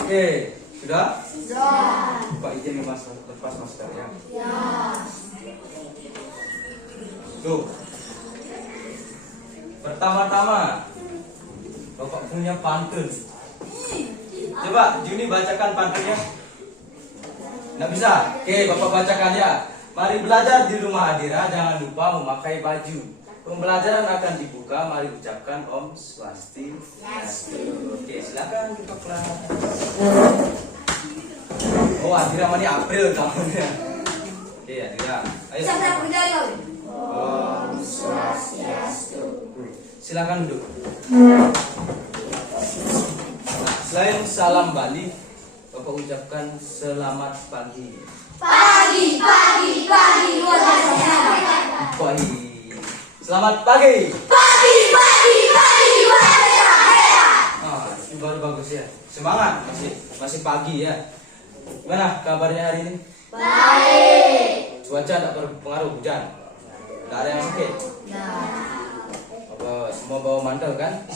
Oke, sudah? Sudah. Pak izin lepas masker ya. Ya. Tuh. Pertama-tama Bapak punya pantun. Coba Juni bacakan pantunnya. Nggak bisa? Oke, Bapak bacakan ya. Mari belajar di rumah Adira, jangan lupa memakai baju. Pembelajaran akan dibuka, mari ucapkan Om Swastiastu. Oke, silakan kita kelas. Oh, Adira mani April tahunnya. Oke, Adira. Ayo. Om Swastiastu. Silakan duduk. Selain salam Bali, Bapak ucapkan selamat pagi. Pagi. Pagi. Selamat pagi. Pagi. Ah, itu baru bagus ya. Semangat, masih pagi ya. Gimana kabarnya hari ini? Baik. Cuaca tak berpengaruh hujan. Tak ada yang sakit. Apa semua bawa mantel kan?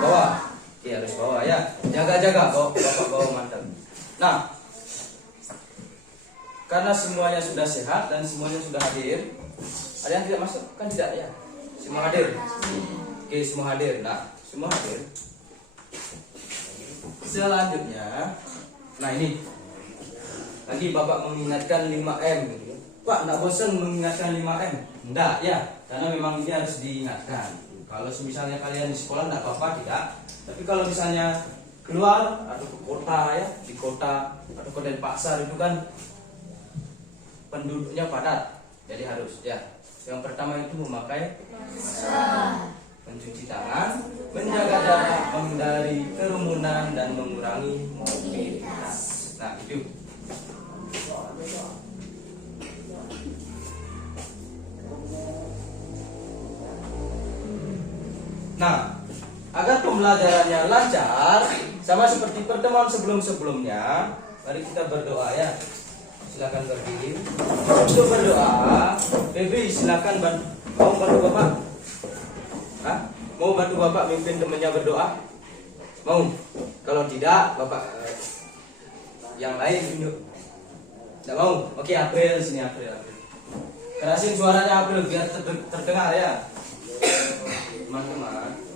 Bawa. Iya harus bawa ya. Jaga-jaga bapak bawa mantel. Nah, karena semuanya sudah sehat dan semuanya sudah hadir. Ada yang tidak masuk? Kan tidak ya. Semua hadir. Oke, semua hadir. Nah, semua hadir. Selanjutnya, nah ini lagi Bapak mengingatkan 5M gitu. Pak, enggak bosan mengingatkan 5M? Enggak ya, karena memang ini harus diingatkan. Kalau misalnya kalian di sekolah enggak apa-apa, tidak. Tapi kalau misalnya keluar atau ke kota ya, di kota atau ke Denpasar itu kan penduduknya padat. Jadi harus ya. Yang pertama itu memakai masker, mencuci tangan, menjaga jarak, menghindari kerumunan dan mengurangi mobilitas. Nah, itu. Nah, agar pembelajarannya lancar, sama seperti pertemuan sebelum-sebelumnya, mari kita berdoa ya. Silakan berdiri. Untuk berdoa, Baby silakan mau bantu Bapak. Hah? Mau bantu Bapak mimpin temannya berdoa? Mau? Kalau tidak, Bapak yang lain tunjuk. Tidak mau? Oke, April sini April. Kerasin suaranya April biar terdengar ya. Teman-teman.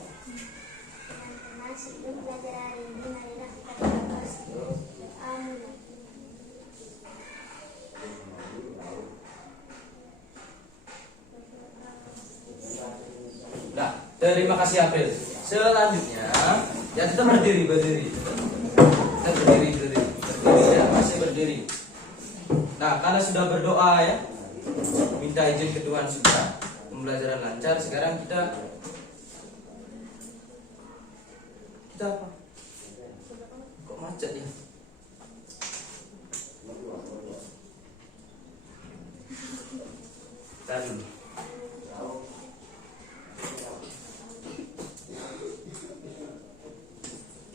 Nah, terima kasih April. Selanjutnya, ya kita berdiri. Kita berdiri ya, masih berdiri. Nah, karena sudah berdoa ya, minta izin ke Tuhan sudah, pembelajaran lancar. Sekarang kita apa? Kok macet ya? Tahan dulu.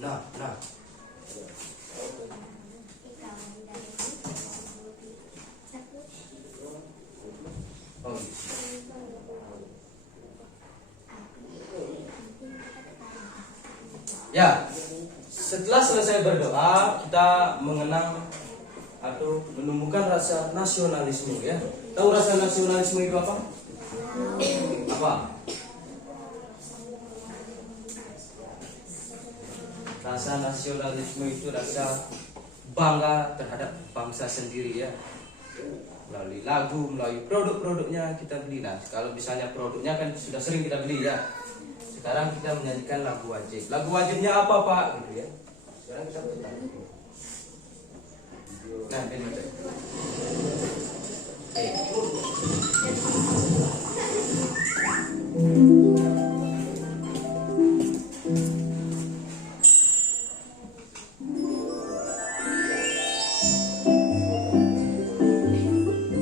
Nah. Oh. Ya, setelah selesai berdoa, kita mengenang atau menemukan rasa nasionalisme ya. Tahu rasa nasionalisme itu apa? Apa? Rasa nasionalisme itu rasa bangga terhadap bangsa sendiri ya. Melalui lagu, melalui produk-produknya kita beli. Nah, kalau misalnya produknya kan sudah sering kita beli ya. Sekarang kita menyanyikan lagu wajib. Lagu wajibnya apa Pak? Gitu ya. Sekarang kita bertanya. Nah, ini macam.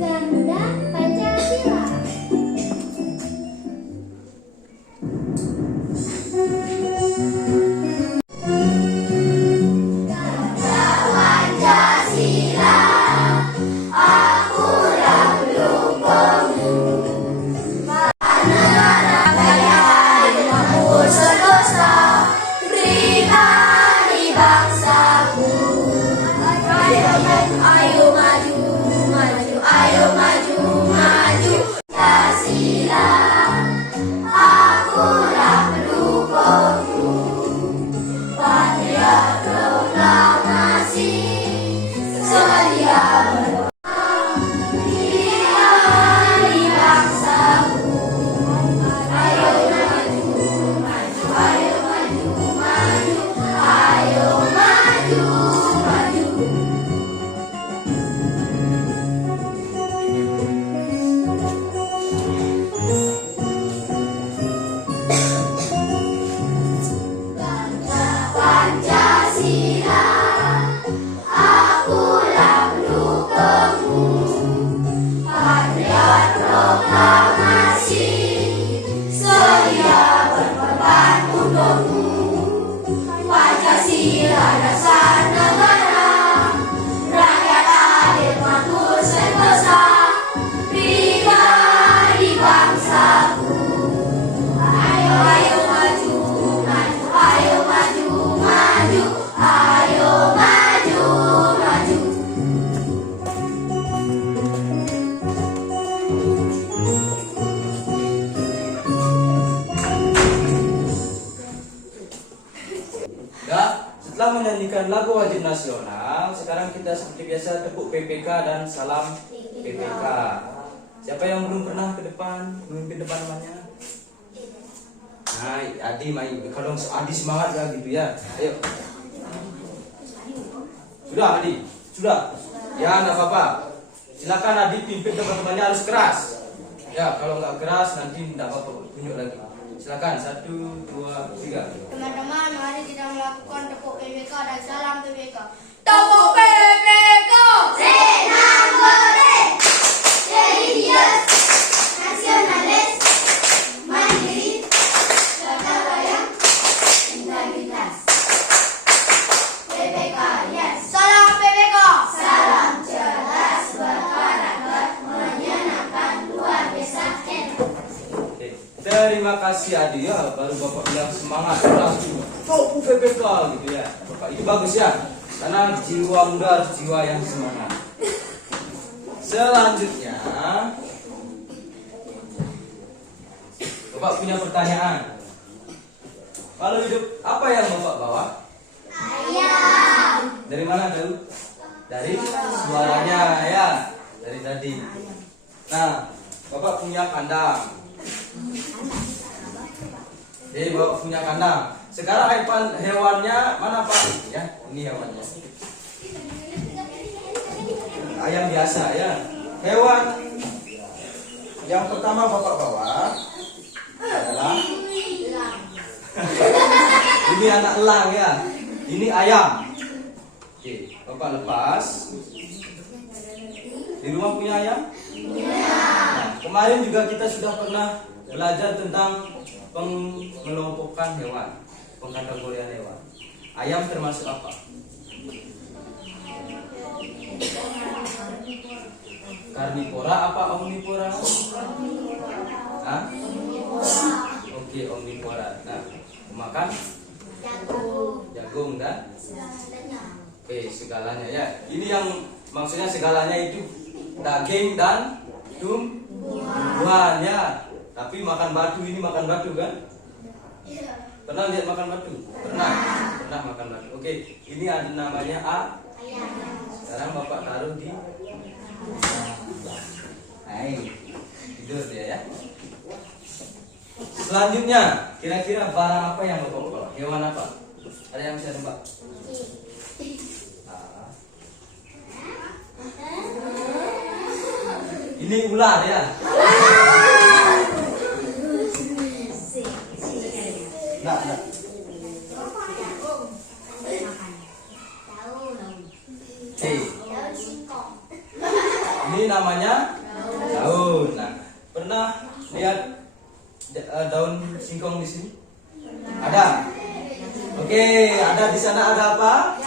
Garuda Pancasila. Pancasila, aku lalu pemuda. setelah menyanyikan lagu wajib nasional, sekarang kita seperti biasa tepuk PPK dan salam PPK. Siapa yang belum pernah ke depan, memimpin depan namanya? Nah, Adi main. Kalau Adi semangat ya gitu ya. Ayo. Sudah Adi? Sudah? Ya, enggak apa-apa. Silakan Adi pimpin teman-temannya, harus keras. Ya, kalau nggak keras nanti enggak apa-apa. Tunjuk lagi. Silakan 1, 2, 3. Teman-teman, mari kita melakukan tepuk PPK dan salam PPK. Tepuk PPK. Senang goreng. Religius. Nasionalis. Mandiri. Gotong royong. Integritas. PPK, yes. Salam PPK. Salam cerdas, berkarakter, menyenangkan, luar biasa. Oke. Terima kasih Adi ya, baru Bapak bilang semangat langsung tepuk PPK gitu ya. Bapak itu bagus ya. Karena jiwa muda harus jiwa yang semangat. Selanjutnya Bapak punya pertanyaan. Kalau hidup apa yang Bapak bawa? Ayam. Dari mana tahu? Dari suaranya ya, dari tadi. Nah, Bapak punya kandang. Jadi Bapak punya kandang. Sekarang hewannya mana Pak? Ya, ini hewannya. Ayam biasa ya. Hewan yang pertama Bapak bawa adalah ini anak elang ya. Ini ayam. Oke, Bapak lepas. Di rumah punya ayam? Nah, kemarin juga kita sudah pernah belajar tentang pengelompokan hewan, pengkategorian hewan. Ayam termasuk apa? Karnivora apa omnivora? Hah? Oke, omnivora. Nah, makan jagung dan segalanya ya. Ini yang maksudnya segalanya itu daging dan tumbuhan ya. Tapi makan batu, ini makan batu kan? Pernah lihat makan batu? Pernah makan batu. Oke, ini ada namanya sekarang Bapak taruh di tidur dia ya. Selanjutnya, kira-kira barang apa yang Bapak bawa? Hewan apa? Ada yang bisa tebak? Ini ular ya. Nah. Ini namanya daun. Nah, pernah lihat daun singkong di sini? Ada. Oke, ada di sana ada apa?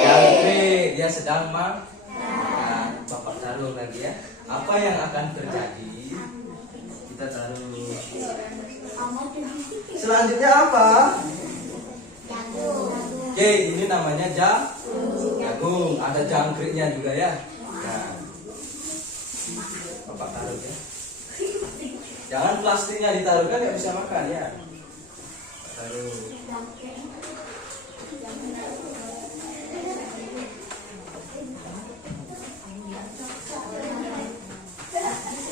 Jangkrik. Dia sedang Nah, Bapak taruh lagi ya. Apa yang akan terjadi? Kita taruh. Selanjutnya apa? Oke, ini namanya jagung. Ada jangkriknya juga ya. Nah, Bapak taruh ya. Jangan plastiknya ditaruh, kan nggak bisa makan ya. Taruh.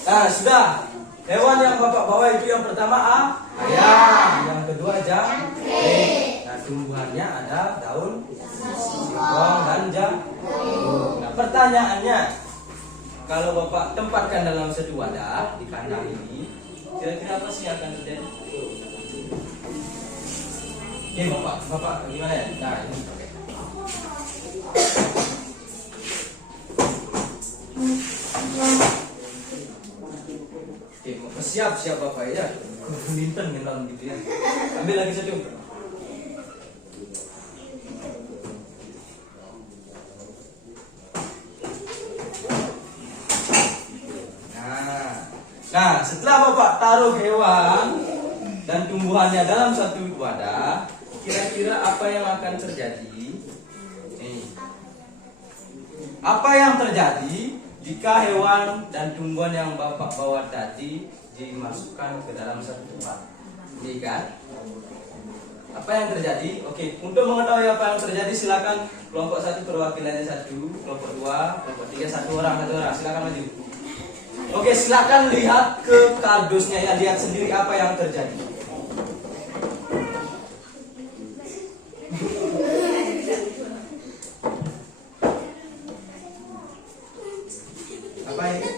Nah, sudah. Hewan yang Bapak bawa itu yang pertama ayam, yang kedua jangkrik. Nah, tumbuhannya ada daun singkong dan jagung. Nah, pertanyaannya, kalau Bapak tempatkan dalam satu wadah di kandang ini, kira-kira apa sih yang akan terjadi? Oke, Bapak gimana ya? Nah, ini pakai. Oke, siap Bapak ya. Kuninten memang gitu ya. Ambil lagi satu. Nah, setelah Bapak taruh hewan dan tumbuhannya dalam satu wadah, kira-kira apa yang akan terjadi? Nih. Apa yang terjadi jika hewan dan tumbuhan yang Bapak bawa tadi dimasukkan ke dalam satu tempat? Ini kan? Apa yang terjadi? Oke, untuk mengetahui apa yang terjadi silakan kelompok 1 perwakilannya 1, kelompok 2, kelompok 3 satu orang. Silakan maju. Oke, silakan lihat ke kardusnya ya, lihat sendiri apa yang terjadi. Apa ini?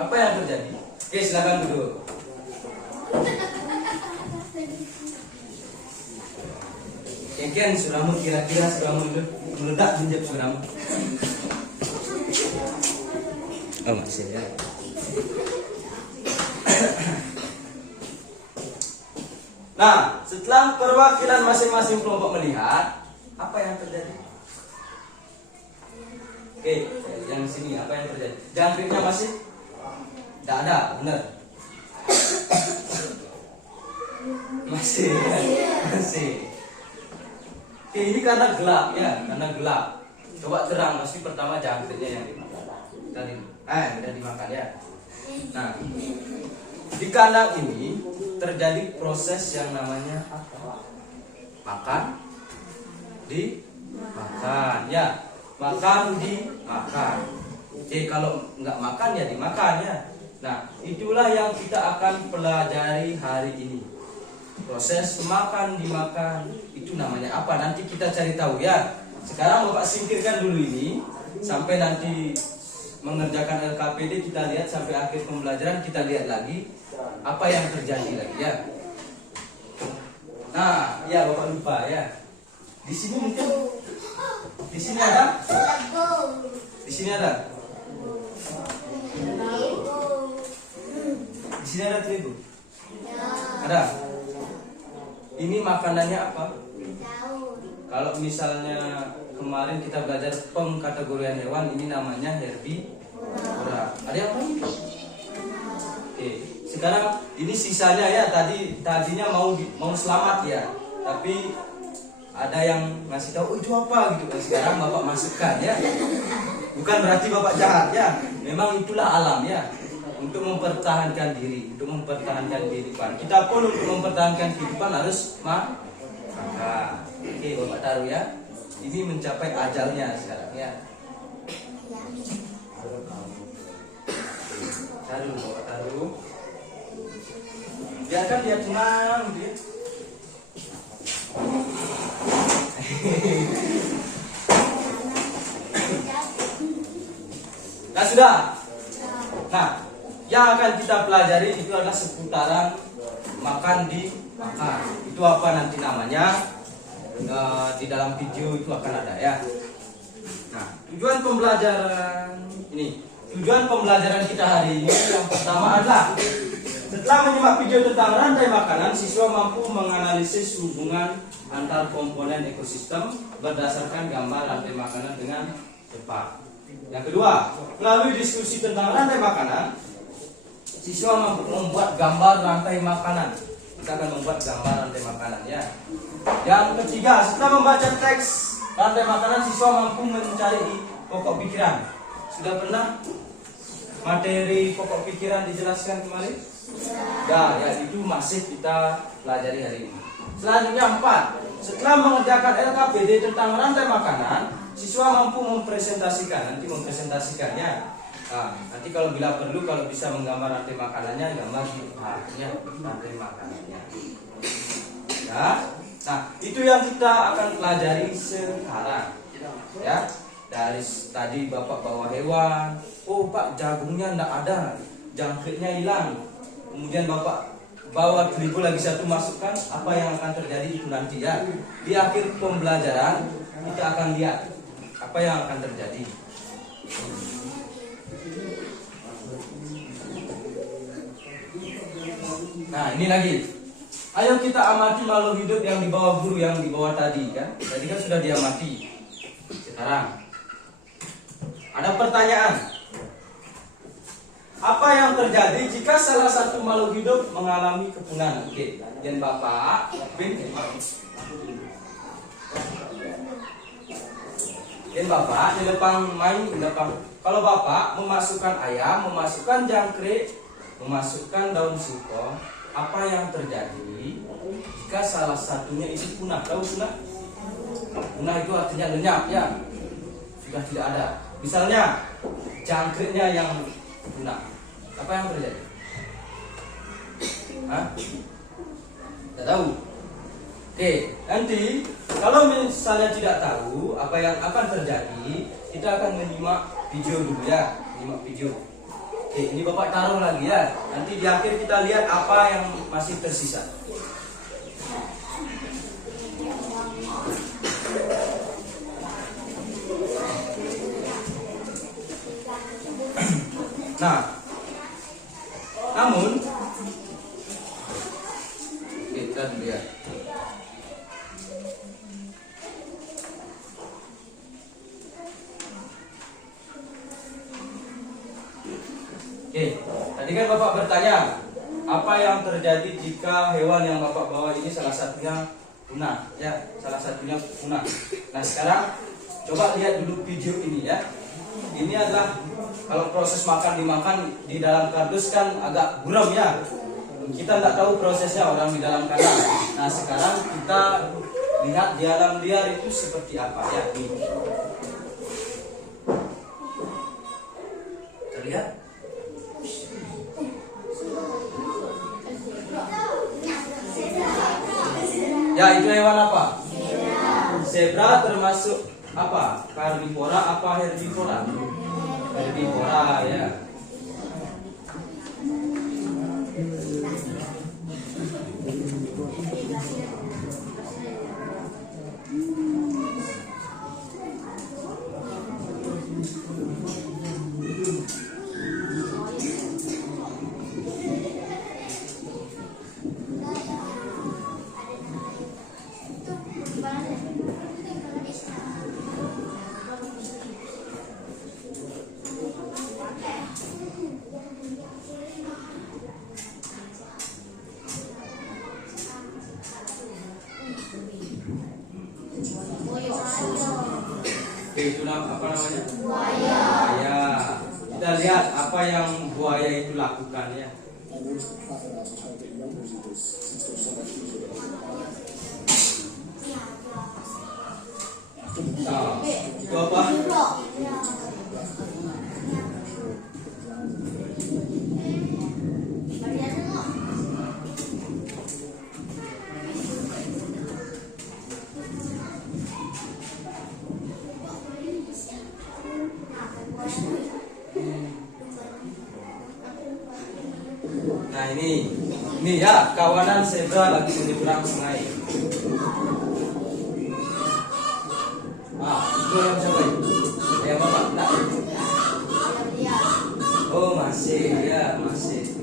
Apa yang terjadi? Oke, silakan duduk. Ken, suramu kira-kira suramu meledak jinjap suramu. Oh masih ya. Nah, setelah perwakilan masing-masing kelompok melihat, apa yang terjadi? Oke, yang sini apa yang terjadi? Jangkriknya masih? Tidak ada, benar? Masih. Oke, ini karena gelap ya, karena gelap. Coba terang, pasti pertama jangkriknya yang dimakan. Tidak dimakan ya. Nah, di kandang ini terjadi proses yang namanya apa? Makan, dimakan ya. Makan, dimakan. Jadi kalau nggak makan ya dimakan ya. Nah, itulah yang kita akan pelajari hari ini. Proses makan, dimakan, itu namanya apa? Nanti kita cari tahu ya. Sekarang Bapak singkirkan dulu ini sampai nanti mengerjakan LKPD kita lihat sampai akhir pembelajaran kita lihat lagi apa yang terjadi lagi ya. Nah, ya Bapak lupa ya. Di sini mungkin di sini ada? Di sini ada? Di sini ada terigu? Ada? Ini makanannya apa? Kalau misalnya kemarin kita belajar pengkategorian hewan, ini namanya herbivora. Ada yang tahu? Oke, sekarang ini sisanya ya. Tadinya mau selamat ya, tapi ada yang ngasih tahu, oh itu apa gitu. Sekarang Bapak masukkan ya. Bukan berarti Bapak jahat ya. Memang itulah alam ya. Untuk mempertahankan diri, kehidupan. Kita pun untuk mempertahankan kehidupan harus makan. Oke, Bapak taruh ya. Ini mencapai ajalnya sekarang ya. Bapak taruh. Biarkan dia tenang gitu ya. Nah sudah. Nah, yang akan kita pelajari itu adalah seputaran makan, dimakan. Itu apa nanti namanya? Di dalam video itu akan ada ya. Nah, tujuan pembelajaran kita hari ini yang pertama adalah setelah menyimak video tentang rantai makanan, siswa mampu menganalisis hubungan antar komponen ekosistem berdasarkan gambar rantai makanan dengan tepat. Yang kedua, melalui diskusi tentang rantai makanan, siswa mampu membuat gambar rantai makanan. Kita akan membuat gambar rantai makanan ya. Yang ketiga, setelah membaca teks rantai makanan, siswa mampu mencari pokok pikiran. Sudah pernah materi pokok pikiran dijelaskan kemarin? Ya, itu masih kita pelajari hari ini. Selanjutnya 4. Setelah mengerjakan LKPD tentang rantai makanan, siswa mampu mempresentasikan. Nanti kalau bila perlu, kalau bisa menggambar rantai makanannya, gambar rantai makanannya. Ya. Nah, itu yang kita akan pelajari sekarang. Ya. Dari tadi Bapak bawa hewan, oh Pak jagungnya enggak ada, jangkriknya hilang. Kemudian Bapak bawa terigu lagi satu, masukkan, apa yang akan terjadi itu nanti ya. Di akhir pembelajaran kita akan lihat apa yang akan terjadi. Nah, ini lagi. Ayo kita amati makhluk hidup yang dibawa guru yang dibawa tadi kan. Tadi kan sudah diamati. Sekarang ada pertanyaan. Apa yang terjadi jika salah satu makhluk hidup mengalami kepunahan? Oke, dan Bapak di depan main depan. Kalau Bapak memasukkan ayam, memasukkan jangkrik, memasukkan daun singkong, apa yang terjadi? jika salah satunya itu punah. Tahu punah? Punah itu artinya lenyap ya, sudah tidak ada. Misalnya jangkriknya yang punah, apa yang terjadi? Hah? Tidak tahu. Oke, nanti kalau misalnya tidak tahu apa yang akan terjadi, kita akan menyimak video dulu ya, menyimak video. Oke, ini Bapak taruh lagi ya. Nanti di akhir kita lihat apa yang masih tersisa. Nah, namun kita lihat. Oke, tadi kan Bapak bertanya apa yang terjadi jika hewan yang Bapak bawa ini salah satunya punah, ya, salah satunya punah. Nah, sekarang coba lihat dulu video ini ya. Ini adalah kalau proses makan dimakan di dalam kardus kan agak buram ya. Kita tidak tahu prosesnya orang di dalam kandang. Nah, sekarang kita lihat di alam liar itu seperti apa ya. Ini. Terlihat? Ya, itu hewan apa? Zebra termasuk apa? Karnivora apa herbivora? Herbivora ya. Oke, itu apa namanya? Buaya. Buaya. Kita lihat apa yang buaya itu lakukan ya. Nah, itu apa? Nah, ini ya kawanan zebra lagi menyeberang sungai. Ah, itu yang siapa itu? Ya Bapak, enggak? Oh, masih ya, masih.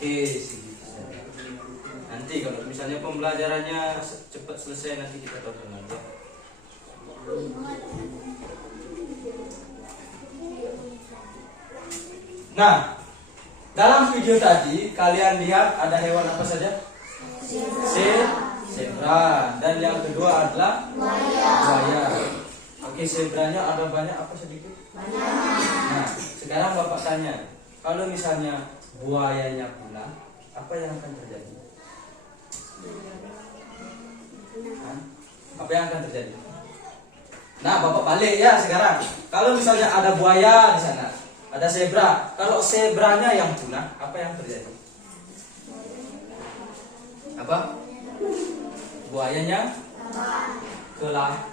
Oke, nanti kalau misalnya pembelajarannya cepat selesai nanti kita tonton lagi. Nah, dalam video tadi kalian lihat ada hewan apa saja? Zebra. Dan yang kedua adalah buaya. Oke, zebranya ada banyak apa sedikit? Nah, sekarang Bapak tanya, kalau misalnya buayanya punah, apa yang akan terjadi? Apa yang akan terjadi? Nah, Bapak balik ya sekarang. Kalau misalnya ada buaya di sana, ada zebra. Kalau zebranya yang punah, apa yang terjadi? Apa? Buayanya kelaparan.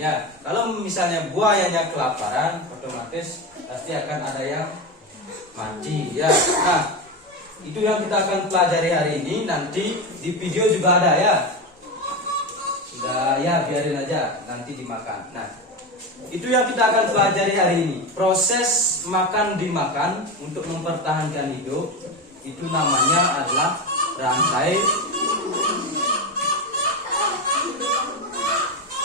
Ya, kalau misalnya buayanya kelaparan, otomatis pasti akan ada yang mati ya. Nah, itu yang kita akan pelajari hari ini. Nanti di video juga ada ya. Sudah ya, biarin aja nanti dimakan. Nah, itu yang kita akan pelajari hari ini. Proses makan dimakan untuk mempertahankan hidup itu namanya adalah rantai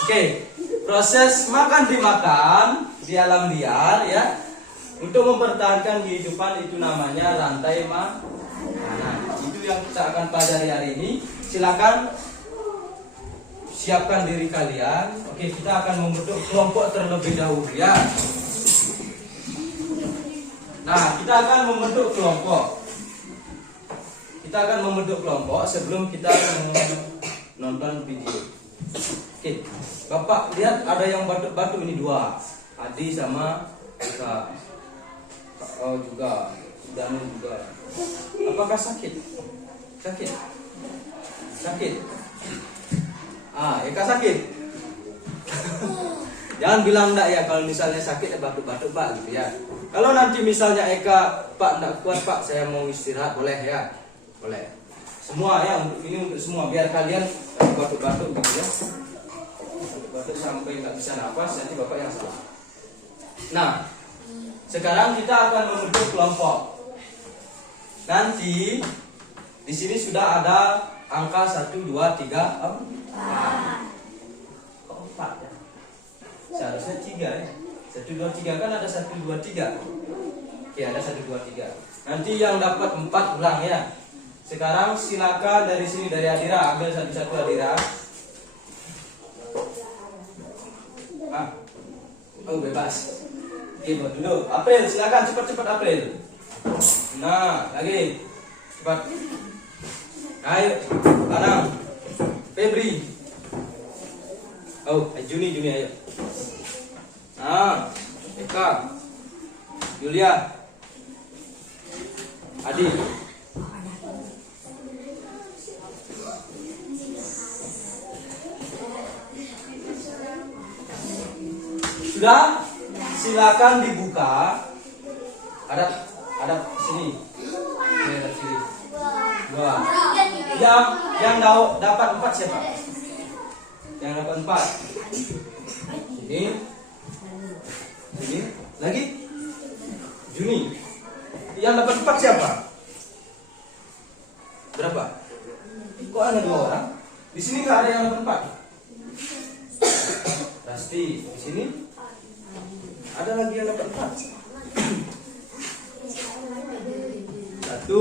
Oke, proses makan dimakan di alam liar ya. Untuk mempertahankan kehidupan itu namanya rantai makanan. Itu yang kita akan pelajari hari ini. Silakan siapkan diri kalian. Oke, kita akan membentuk kelompok terlebih dahulu ya. Nah, kita akan membentuk kelompok. Kita akan membentuk kelompok sebelum kita nonton video. Oke, Bapak lihat ada yang batuk-batuk ini dua, Adi sama Eka. Oh juga, Danu juga. Apakah sakit? Sakit? Sakit? Eka sakit. Jangan bilang enggak ya kalau misalnya sakit ya batuk-batuk Pak gitu ya. Kalau nanti misalnya Eka, Pak enggak kuat Pak, saya mau istirahat, boleh ya? Boleh. Semua ya, untuk ini untuk semua biar kalian batuk-batuk gitu ya. Batuk sampai nggak bisa nafas, nanti Bapak yang salah. Nah, sekarang kita akan membentuk kelompok. Nanti di sini sudah ada angka 1, 2, 3, 4. Kok 4 ya? Seharusnya 3 ya. 1, 2, 3 kan ada 1, 2, 3. Oke, ada 1, 2, 3. Nanti yang dapat 4 ulang ya. Sekarang silakan dari sini dari Adira ambil satu-satu Adira. Oh bebas. Oke, buat dulu. April, silakan cepat-cepat April. Nah, lagi. Cepat. Ayo, Anang. Febri. Oh, Juni ayo. Nah, Eka. Julia. Adi. Sudah, silakan dibuka. Ada sini. Ini ada sini. 2. Yang dapat 4 siapa? Yang dapat 4. Ini. Lagi. Juni. Yang dapat 4 siapa? Berapa? Kok ada 2 orang? Di sini nggak ada yang dapat 4. Pasti di sini. Ada lagi yang dapat 4. 1,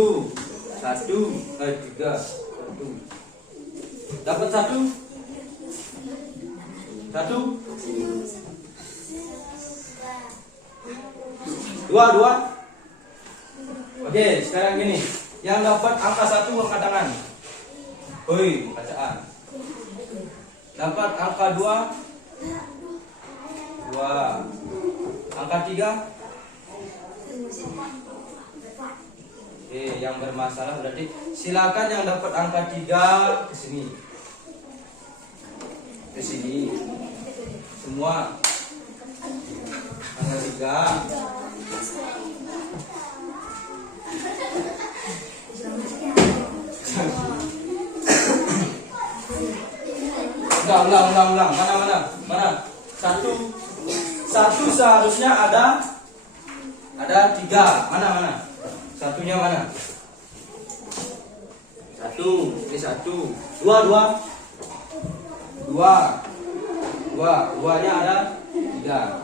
3, 1. Dapat 1. 2. Oke, sekarang gini. Yang dapat angka 1 angkat tangan. Hoi, bacaan. Dapat angka 2. Angka 3. Oke, yang bermasalah berarti silakan yang dapat angka 3 ke sini. Ke sini. Semua. Angka 3. Ulang. Mana? 1 seharusnya ada 3. Mana? Satunya mana? 1. Ini 1. 2. 2-nya ada 3.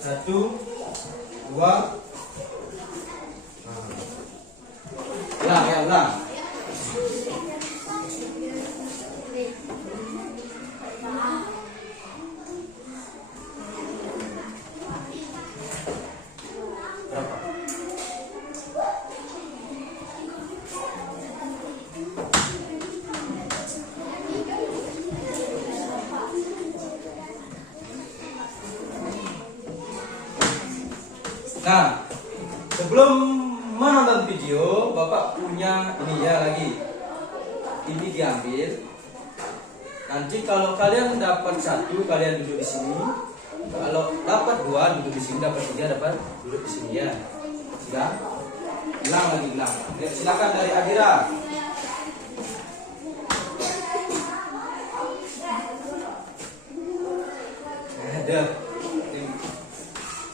1, 2. Ulang. Nah, sebelum menonton video, Bapak punya ini ya lagi. Ini diambil. Nanti kalau kalian dapat 1, kalian duduk di sini. Kalau dapat 2, duduk di sini. Dapat 3, dapat duduk di sini ya. Sudah? Ulang lagi. Silakan dari Adira. Ada.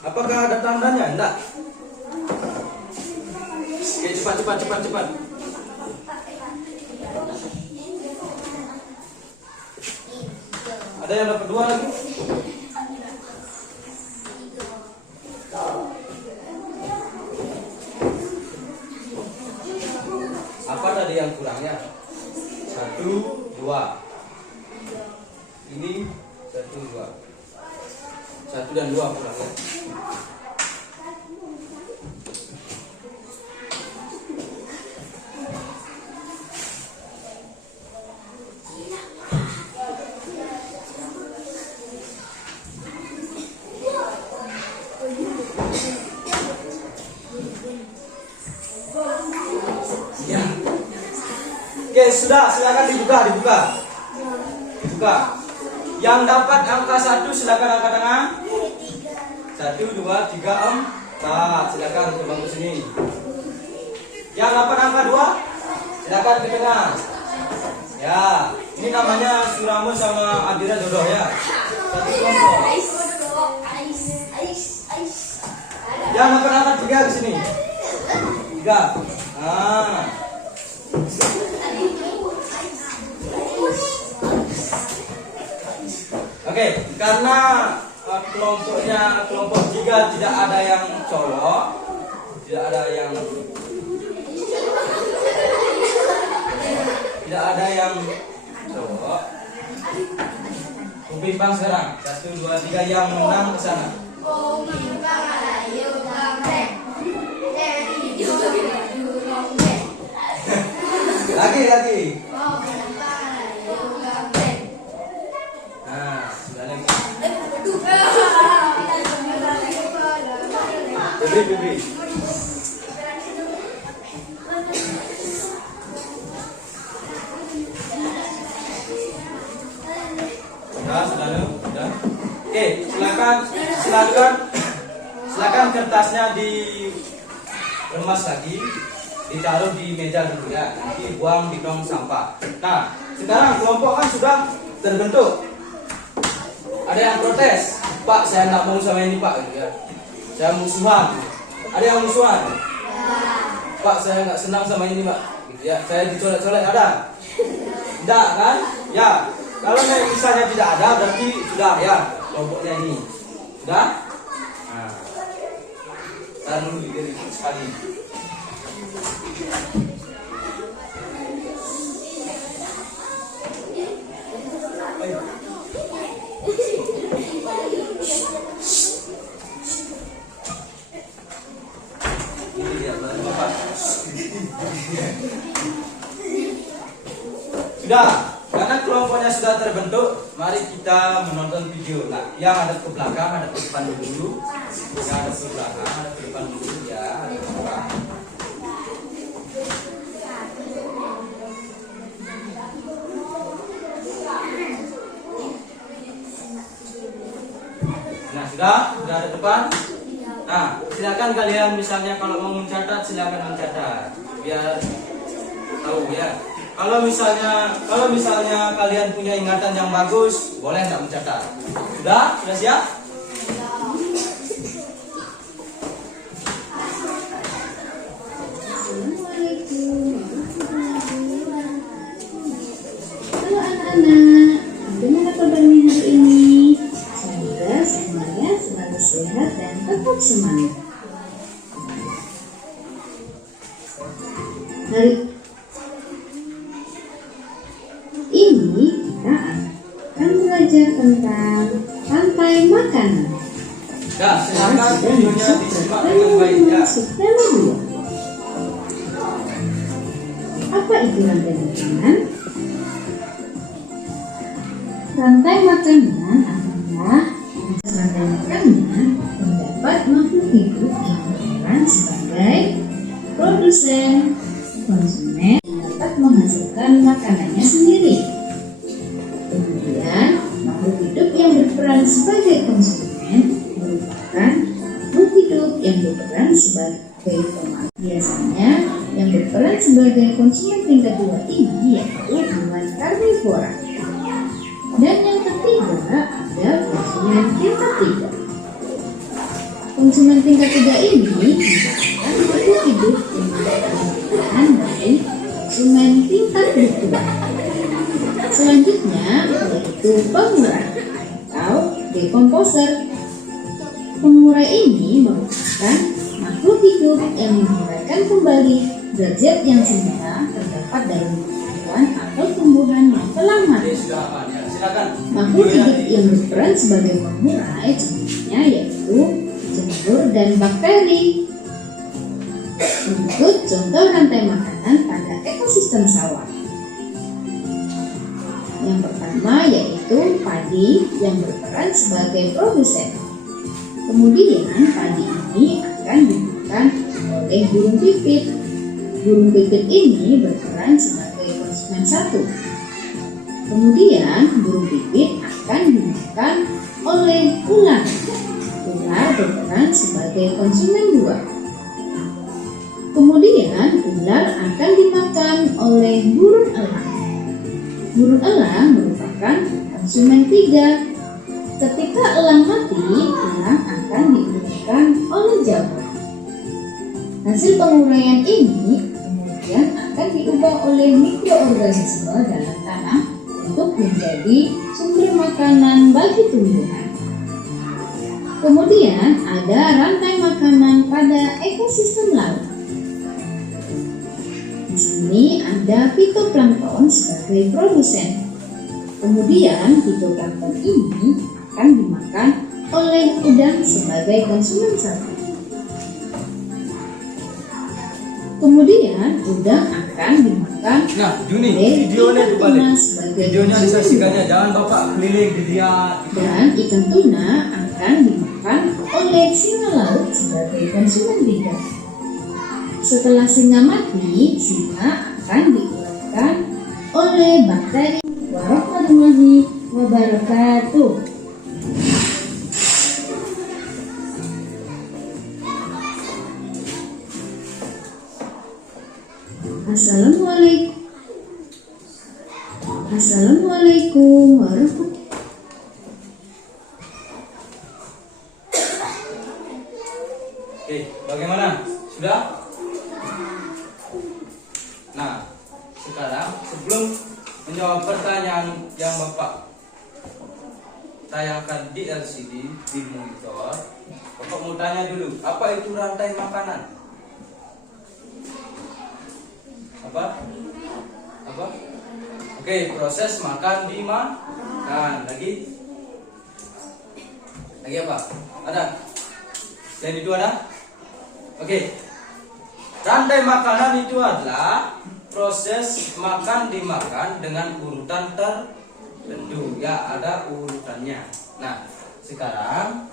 Apakah ada tandanya? Enggak. Oke, cepat. Ada yang dapat 2 lagi? Apa tadi yang kurangnya? 1, 2. Ini 1, 2. 1 dan 2 kurangnya. Ya. Oke, sudah, silakan dibuka. Yang dapat angka 1 silakan angkat tangan. 1, 2, 3, 4. Silakan terbang ke sini. Yang dapat angka 2 silakan ke tengah. Ya, ini namanya Suramo sama Adira jodoh ya. Satu kelompok. Yang dapat angka 3 ke sini. 3. Nah. Oke, karena kelompok 3 tidak ada yang colok, tidak ada yang colok. Kupimpang sekarang. 1, 2, 3 yang menang ke sana. Lagi. Nah, sudah lagi. Beri. Sudah. Oke, silakan kertasnya dikemas lagi, ditaruh di meja dulu ya. Nanti buang di tong sampah. Nah, sekarang kelompok kan sudah terbentuk. Ada yang protes, Pak, saya nggak mau sama ini Pak, gitu ya. Saya musuhan. Ada yang musuhan? Pak, saya nggak senang sama ini Pak, gitu ya. Saya dicolek-colek, ada? Tidak kan? Ya. Kalau misalnya tidak ada, berarti sudah ya kelompoknya ini. Sudah? Nah, taruh di diri sekali. Sudah, karena kelompoknya sudah terbentuk, mari kita menonton video. Nah, yang ada ke belakang, ada ke depan dulu. Yang ada ke belakang, ada ke depan dulu ya, ada ke belakang. Nah, sudah ada depan. Nah, silakan kalian misalnya kalau mau mencatat silakan mencatat biar tahu ya. Kalau misalnya kalian punya ingatan yang bagus, boleh nggak mencatat? Sudah siap? Halo anak-anak, bagaimana kabarnya hari ini? Semoga semuanya selalu sehat dan tetap semangat. Hari ini kita akan belajar tentang rantai makanan. Ya, silakan videonya disimak dengan baik ya. Tema 2. Apa itu rantai makanan? Rantai makanan adalah rantai makanan terdapat makhluk hidup yang berperan sebagai produsen, konsumen yang dapat menghasilkan makanannya sendiri. Kemudian, makhluk hidup yang berperan sebagai konsumen merupakan makhluk hidup yang berperan sebagai pemakan. Biasanya, yang berperan sebagai konsumen tingkat 2 ini yaitu hewan karnivora. Dan yang ketiga ada konsumen tingkat 3. Konsumen tingkat 3 ini merupakan makhluk hidup yang berperan dari konsumen tingkat 2. Selanjutnya Selanjutnya yaitu pengurai atau decomposer. Pengurai ini merupakan makhluk hidup yang menguraikan kembali zat-zat yang semula terdapat dalam tumbuhan atau tumbuhan yang telah mati. Oke, sudah aman ya. Silakan. Makhluk hidup yang berperan sebagai pengurai contohnya yaitu jamur dan bakteri. Berikut contoh rantai makanan pada ekosistem sawah. Yang pertama yaitu padi yang berperan sebagai produsen. Kemudian padi ini akan dimakan oleh burung pipit. Burung pipit ini berperan sebagai konsumen satu. Kemudian burung pipit akan dimakan oleh ular. Ular berperan sebagai konsumen dua. Kemudian ular akan dimakan oleh burung elang. Burung elang merupakan konsumen tiga. Ketika elang mati, elang akan diuraikan oleh jamur. Hasil penguraian ini kemudian akan diubah oleh mikroorganisme dalam tanah untuk menjadi sumber makanan bagi tumbuhan. Kemudian ada rantai makanan pada ekosistem laut. Di sini ada fitoplankton sebagai produsen. Kemudian fitoplankton ini akan dimakan oleh udang sebagai konsumen satu. Kemudian udang akan dimakan Nah, Juni, oleh videonya ikan itu balik. tuna sebagai Videonya konsumen disaksikannya, jangan Bapak keliling dilihat. dan ikan tuna akan dimakan oleh singa laut sebagai konsumen tiga. Setelah singa mati, singa akan diuraikan oleh bakteri. Warahmatullahi wabarakatuh. Assalamualaikum warahmatullahi. Oke, bagaimana? Sudah? Nah, sekarang sebelum menjawab pertanyaan yang Bapak tayangkan di LCD di monitor, Bapak mau tanya dulu, apa itu rantai makanan? Apa? Oke, proses makan dimakan. Lagi apa? Ada? Dan itu ada? Oke. Rantai makanan itu adalah proses makan dimakan dengan urutan tertentu. Ya, ada urutannya. Nah, sekarang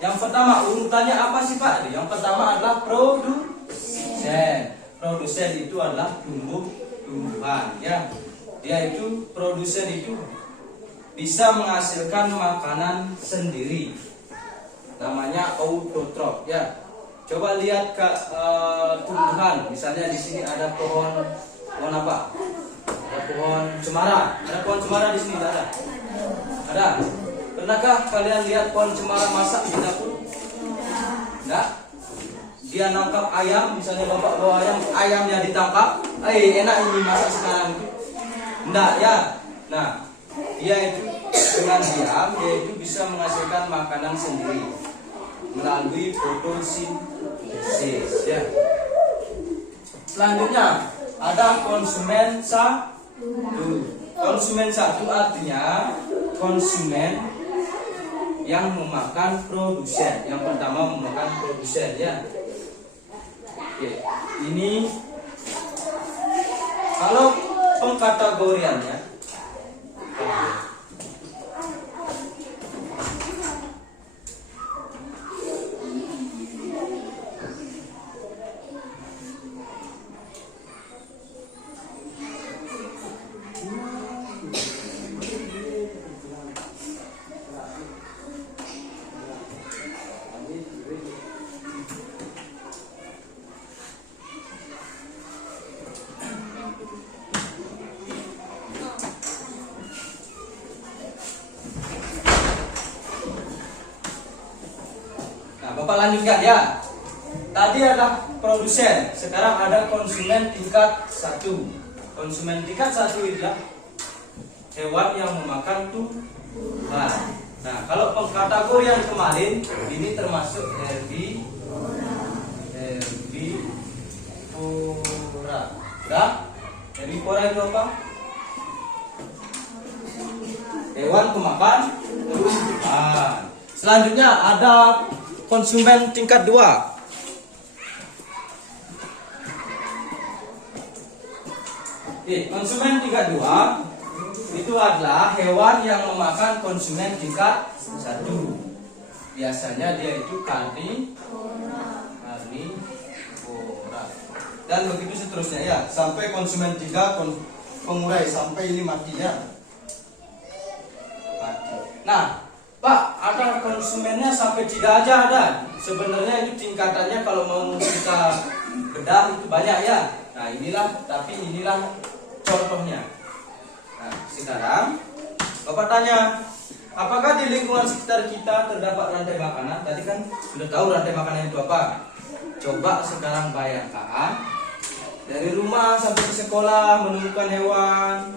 yang pertama urutannya apa sih Pak? Yang pertama adalah produsen. Produsen itu adalah tumbuhan, ya. Dia itu produsen itu bisa menghasilkan makanan sendiri. Namanya autotrof, ya. Coba lihat ke tumbuhan. Misalnya di sini ada pohon apa? Ada pohon cemara. Ada pohon cemara di sini, ada? Ada. Pernahkah kalian lihat pohon cemara masak di dapur? Enggak? Dia nangkap ayam, misalnya Bapak bawa ayam, ayamnya ditangkap, enak ini masak sekarang. Enggak ya. Nah, dia itu dengan diam, dia itu bisa menghasilkan makanan sendiri melalui fotosintesis, ya. Selanjutnya ada konsumen satu. Konsumen satu artinya konsumen yang memakan produsen. Yang pertama memakan produsen, ya. Oke, ini kalau pengkategoriannya Bapak lanjutkan ya. Tadi ada produsen, sekarang ada konsumen tingkat 1. Konsumen tingkat 1 adalah hewan yang memakan tumbuhan. Nah, kalau kategori yang kemarin ini termasuk herbivora. Udah? Herbivora itu apa? Hewan pemakan tumbuhan. Selanjutnya ada konsumen tingkat 2. Konsumen tingkat 2 itu adalah hewan yang memakan konsumen tingkat 1. Biasanya dia itu karnivora. Dan begitu seterusnya ya, sampai konsumen 3 pengurai sampai ini mati ya. Mati. Nah, Pak, ada konsumennya sampai 3 aja ada. Sebenarnya itu tingkatannya kalau mau kita bedah itu banyak ya. Nah, inilah contohnya. Nah, sekarang Bapak tanya, apakah di lingkungan sekitar kita terdapat rantai makanan? Tadi kan sudah tahu rantai makanan itu apa. Coba sekarang bayangkan dari rumah sampai ke sekolah menemukan hewan.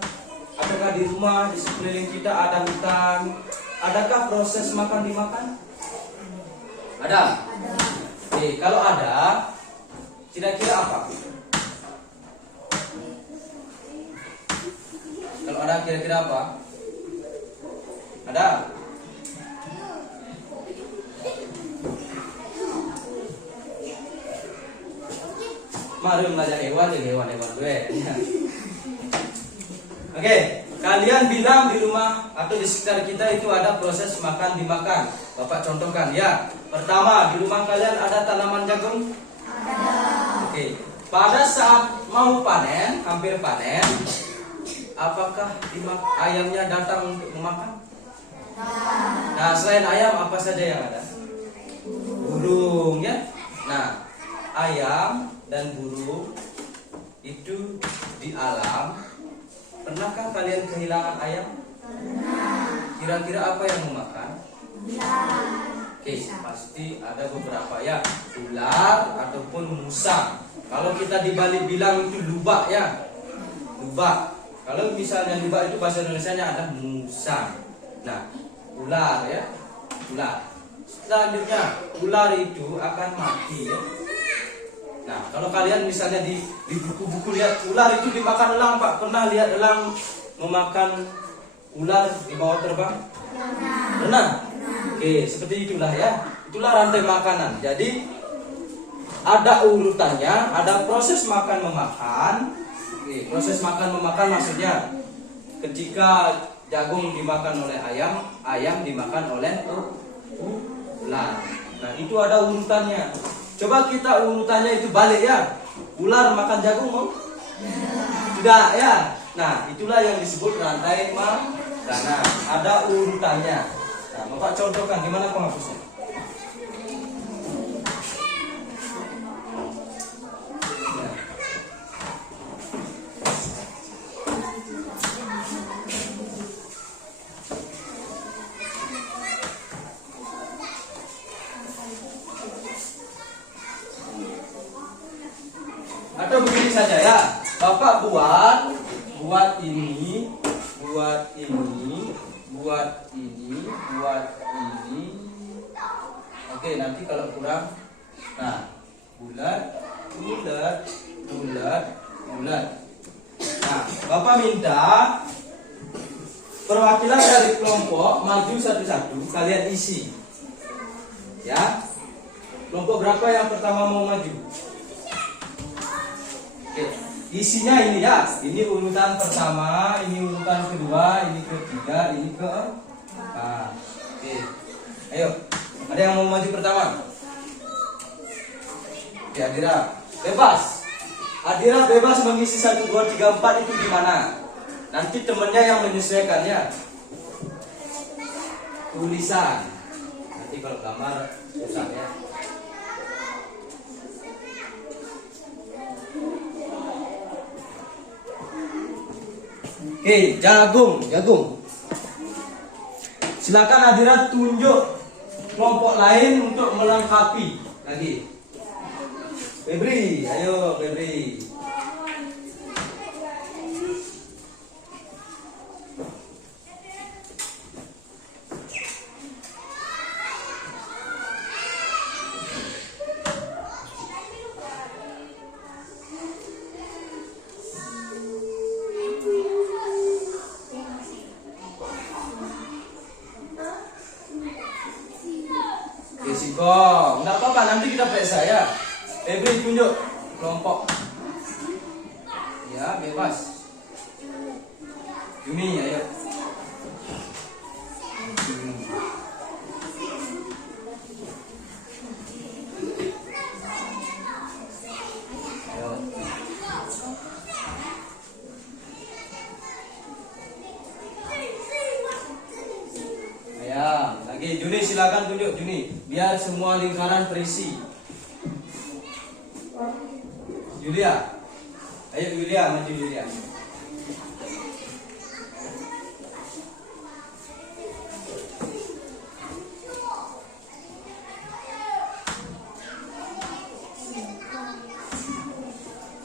Apakah di rumah di sekeliling kita ada hutan? Adakah proses makan dimakan? Ada. Oke, kalau ada, kira-kira apa? Kalau ada kira-kira apa? Ada? Mari belajar hewan gue. Oke, kalian bilang di rumah atau di sekitar kita itu ada proses makan dimakan. Bapak contohkan ya. Pertama, di rumah kalian ada tanaman jagung? Ada. Oke. Pada saat mau panen, hampir panen, apakah ayamnya datang untuk memakan? Nah, selain ayam apa saja yang ada? Burung ya. Nah, ayam dan burung itu di alam. Pernahkah kalian kehilangan ayam? Kira-kira apa yang memakan? Oke, pasti ada beberapa ya. Ular ataupun musang. Kalau kita di Bali bilang itu lubak ya. Lubak. Kalau misalnya lubak itu bahasa Indonesianya ada musang. Nah, ular ya. Ular. Selanjutnya, ular itu akan mati ya. Nah, kalau kalian misalnya di buku-buku lihat ular itu dimakan elang, Pak. Pernah lihat elang memakan ular di bawah terbang? Pernah. Oke, seperti itulah ya. Itulah rantai makanan. Jadi ada urutannya, ada proses makan memakan. Oke, proses makan memakan maksudnya ketika jagung dimakan oleh ayam, ayam dimakan oleh ular. Nah, itu ada urutannya. Coba kita urutannya itu balik ya. Ular makan jagung mau? Tidak ya. Nah, itulah yang disebut rantai makanan. Ada urutannya. Nah, Bapak contohkan gimana penghapusnya? Atau begini saja ya, Bapak buat ini, buat ini. Oke, nanti kalau kurang, nah bulat. Nah, Bapak minta perwakilan dari kelompok maju satu-satu, kalian isi. Ya, kelompok berapa yang pertama mau maju? Oke, isinya ini ya. Ini urutan pertama, ini urutan kedua, ini ketiga, ini keempat. Oke, ayo. Ada yang mau maju pertama? Oke, Adira, bebas. Adira bebas mengisi 1, 2, 3, 4 itu gimana? Nanti temennya yang menyesuaikan ya. Tulisan. Nanti kalau gambar susah ya. Oke, jagung. Silakan Adira tunjuk kelompok lain untuk melengkapi lagi. Febri, ayo Febri. singkong. Enggak apa-apa, nanti kita periksa ya. Febri tunjuk kelompok. Ya, bebas. Yumi, ayo. Ayo. Ayam, lagi Juni silakan tunjuk Juni, biar semua lingkaran terisi. Yulia, ayo Yulia, maju Yulia.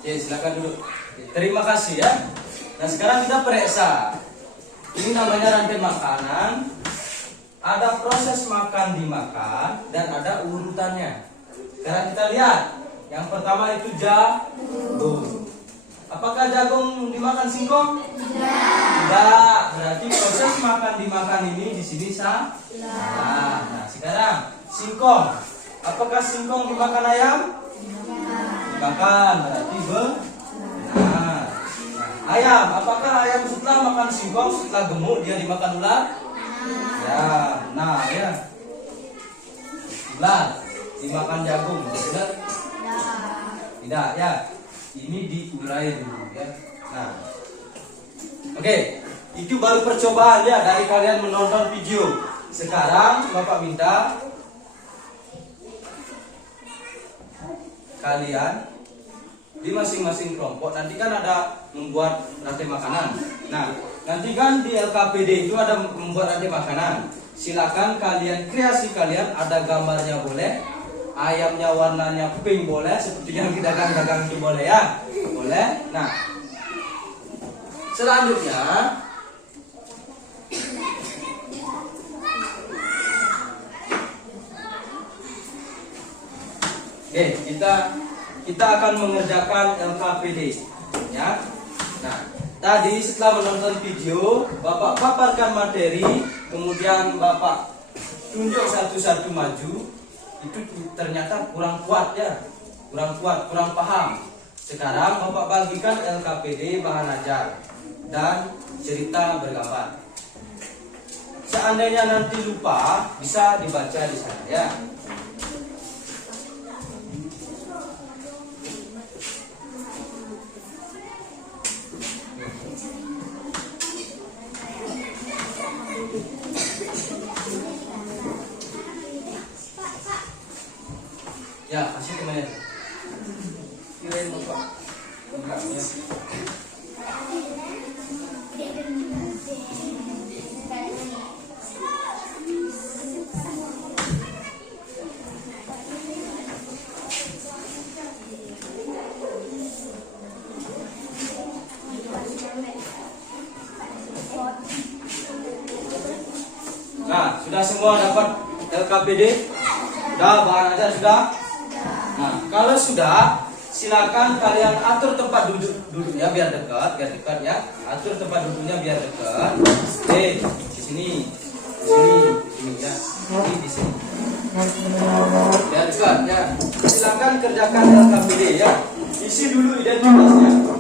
Oke, silakan duduk. Oke, terima kasih ya. Nah sekarang kita periksa. Ini namanya rantai makanan. Ada proses makan dimakan dan ada urutannya. Sekarang kita lihat. Yang pertama itu jagung. Apakah jagung dimakan singkong? Tidak. Berarti proses makan dimakan ini di sini salah. Nah sekarang singkong. Apakah singkong dimakan ayam? Dimakan. Berarti benar. Nah, ayam. Apakah ayam setelah makan singkong setelah gemuk dia dimakan ular? Ya. Nah ya. Ular dimakan jagung. Benar? Tidak ya. Ini diurai dulu ya. Nah, oke, itu baru percobaan ya dari kalian menonton video. Sekarang Bapak minta kalian di masing-masing kelompok nanti kan ada membuat rantai makanan. Nah, nanti kan di LKPD itu ada membuat rantai makanan. Silakan kalian kreasi kalian, ada gambarnya boleh, ayamnya warnanya pink boleh, seperti yang kita dagang itu boleh ya, boleh. Nah, selanjutnya oke, kita akan mengerjakan LKPD ya. Nah, tadi setelah menonton video, Bapak paparkan materi, kemudian Bapak tunjuk satu-satu maju. Itu ternyata kurang kuat ya, kurang paham. Sekarang Bapak bagikan LKPD bahan ajar dan cerita bergambar. Seandainya nanti lupa, bisa dibaca di sana ya. Ya, kasih temannya. Kirain Bapak. Enggak ya. Nah, sudah semua dapat LKPD? Sudah, bahan ajar sudah? Nah, kalau sudah, silakan kalian atur tempat duduknya biar dekat ya. Atur tempat duduknya biar dekat. Oke, di sini ya. Di sini. Biar dekat ya. Silakan kerjakan LKPD ya. Isi dulu identitasnya.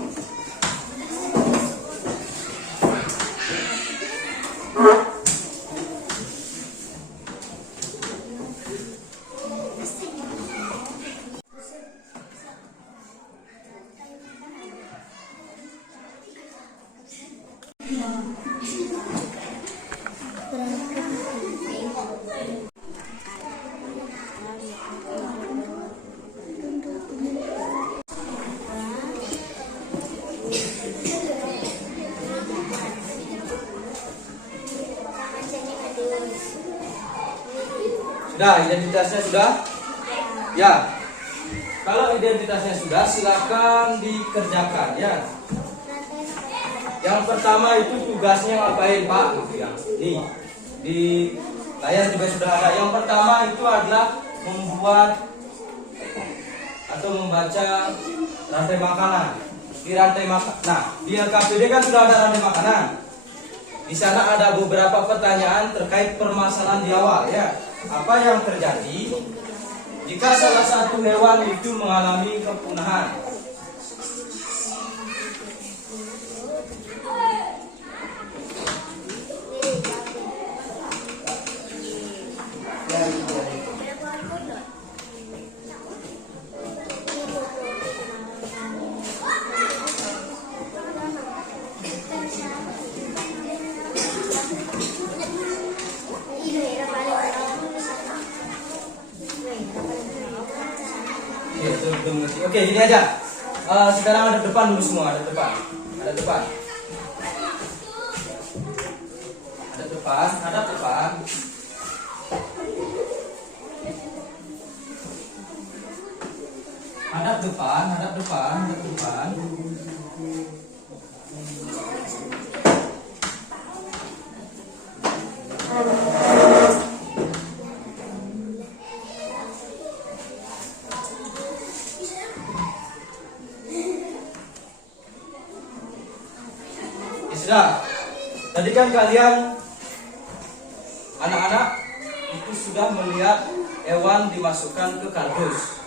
Sudah, identitasnya sudah? Ya. Kalau identitasnya sudah, silakan dikerjakan ya. Yang pertama itu tugasnya ngapain Pak? Gitu ya. Nih, di layar juga sudah ada. Yang pertama itu adalah membuat atau membaca rantai makanan. Di rantai makanan. Nah, di LKPD kan sudah ada rantai makanan. Di sana ada beberapa pertanyaan terkait permasalahan di awal ya. apa yang terjadi jika salah satu hewan itu mengalami kepunahan? Oke, gini aja. Sekarang ada depan dulu semua, ada depan. Ada depan. Ada depan, ada depan. Hadap depan, hadap depan, hadap depan. Sudah. Tadi kan kalian anak-anak itu sudah melihat hewan dimasukkan ke kardus.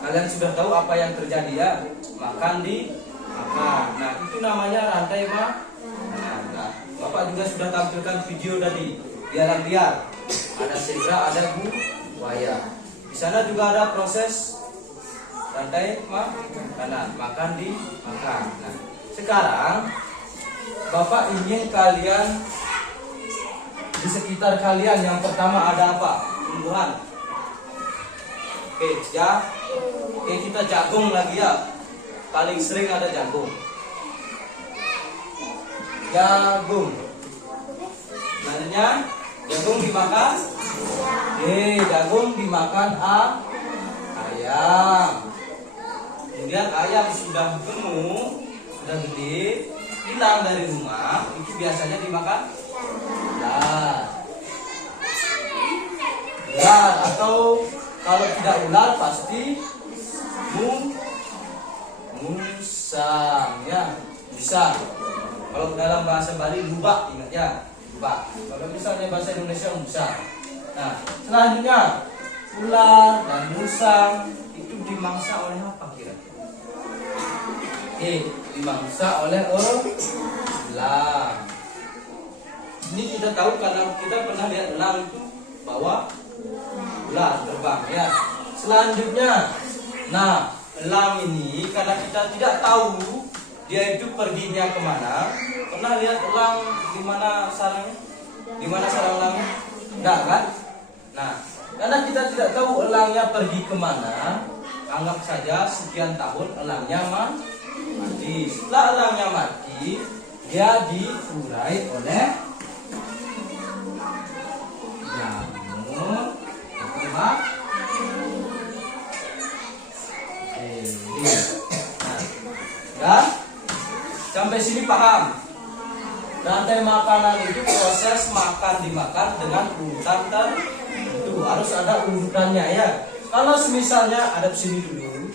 Kalian sudah tahu apa yang terjadi ya? Makan di makan. Nah, itu namanya rantai makanan. Nah, Bapak juga sudah tampilkan video tadi di alam liar. Ada zebra, ada buaya. Di sana juga ada proses rantai makanan, makan di makan. Nah, sekarang Bapak ingin kalian di sekitar kalian yang pertama ada apa? Tumbuhan. Oke, kita jagung lagi ya. Paling sering ada jagung. Jagung. Namanya jagung dimakan. Jagung dimakan ayam. Kemudian ayam sudah gemuk, sudah gede, hilang dari rumah, itu biasanya dimakan ular, atau kalau tidak ular pasti musang ya, bisa. Kalau dalam bahasa Bali lubak, ingat ya, lubak. Kalau misalnya bahasa Indonesia musang. Nah, selanjutnya ular dan musang itu dimangsa oleh apa kira-kira? Dimangsa oleh elang. Ini kita tahu karena kita pernah lihat elang itu bawa ular terbang ya. Selanjutnya, nah elang ini karena kita tidak tahu dia itu perginya kemana. Pernah lihat elang di mana sarangnya? Di mana sarang elangnya? Enggak kan? Nah, karena kita tidak tahu elangnya pergi kemana, anggap saja sekian tahun elangnya mati. Setelah elangnya mati, dia diurai oleh jamur dan sampai sini paham? Rantai makanan itu proses makan dimakan dengan urutan tertentu, harus ada urutannya ya. Kalau misalnya ada sini dulu,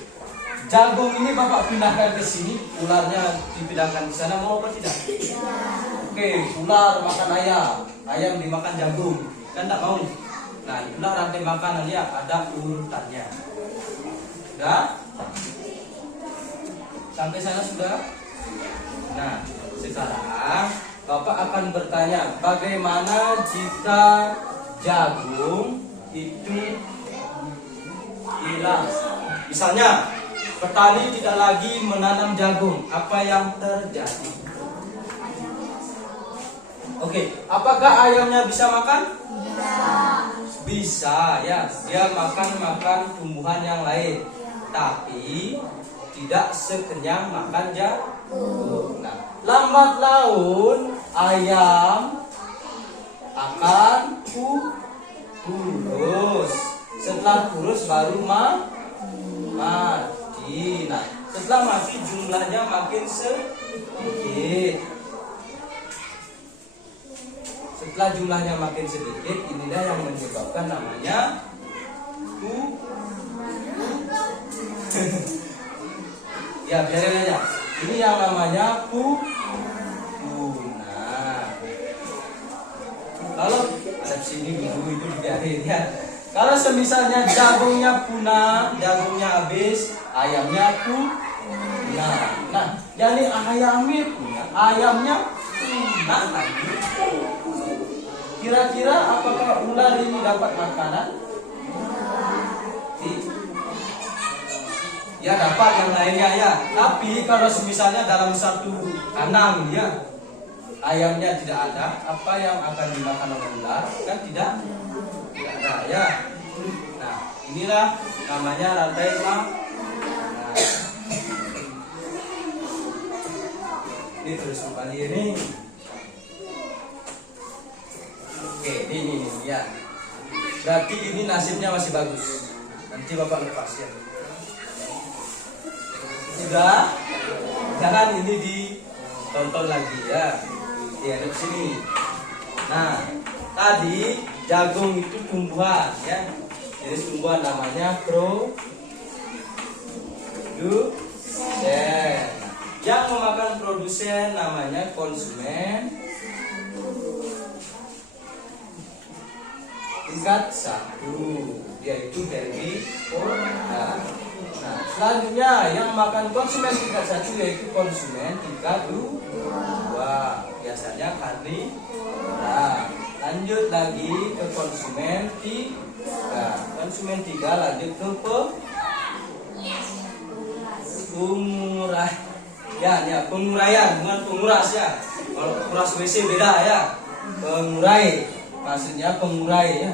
jagung ini Bapak pindahkan ke sini, ularnya dipindahkan ke sana, mau apa tidak? Oke, ular makan ayam, ayam dimakan jagung, kan tak mau. Nah, itulah rantai makanan ya, ada urutannya. Sudah? Sampai sana sudah? Nah, sekarang Bapak akan bertanya, bagaimana jika jagung itu hilang? Misalnya, petani tidak lagi menanam jagung, apa yang terjadi? Oke, apakah ayamnya bisa makan? Bisa ya, dia makan tumbuhan yang lain, tapi tidak sekenyang makan jagung. Nah, lambat laun ayam akan kurus. Setelah kurus baru mati. Nah, setelah mati jumlahnya makin sedikit. Setelah jumlahnya makin sedikit, inilah yang menyebabkan namanya ya biarin aja. Ini yang namanya punah. Kalau Ada sini dulu itu dibiarin ya. Kalau semisalnya jagungnya punah, jagungnya habis, ayamnya punah. Nah, jadi ayamnya punah, ayamnya punah lagi. Kira-kira apakah ular ini dapat makanan? Ya dapat yang lainnya ya. Tapi kalau misalnya dalam satu kandang ya, ayamnya tidak ada, apa yang akan dimakan oleh ular? Kan tidak ada ya. Nah, inilah namanya rantai makanan. Ini terus kembali ini. Oke, ini ya. Berarti ini nasibnya masih bagus. Nanti Bapak lepas ya. Sudah, jangan ini ditonton lagi ya. Diaduk sini. Nah, tadi jagung itu tumbuhan ya. Jadi tumbuhan namanya produsen. Yang memakan produsen namanya konsumen. Tingkat 1, yaitu teritorial. Nah, selanjutnya yang makan konsumen tingkat 1 yaitu konsumen tingkat 2. Biasanya karnivora. Lanjut lagi ke konsumen 3. Konsumen 3 lanjut ke penguraian, bukan penguras ya. Kalau penguras WC beda ya. Pengurai, maksudnya pengurai ya.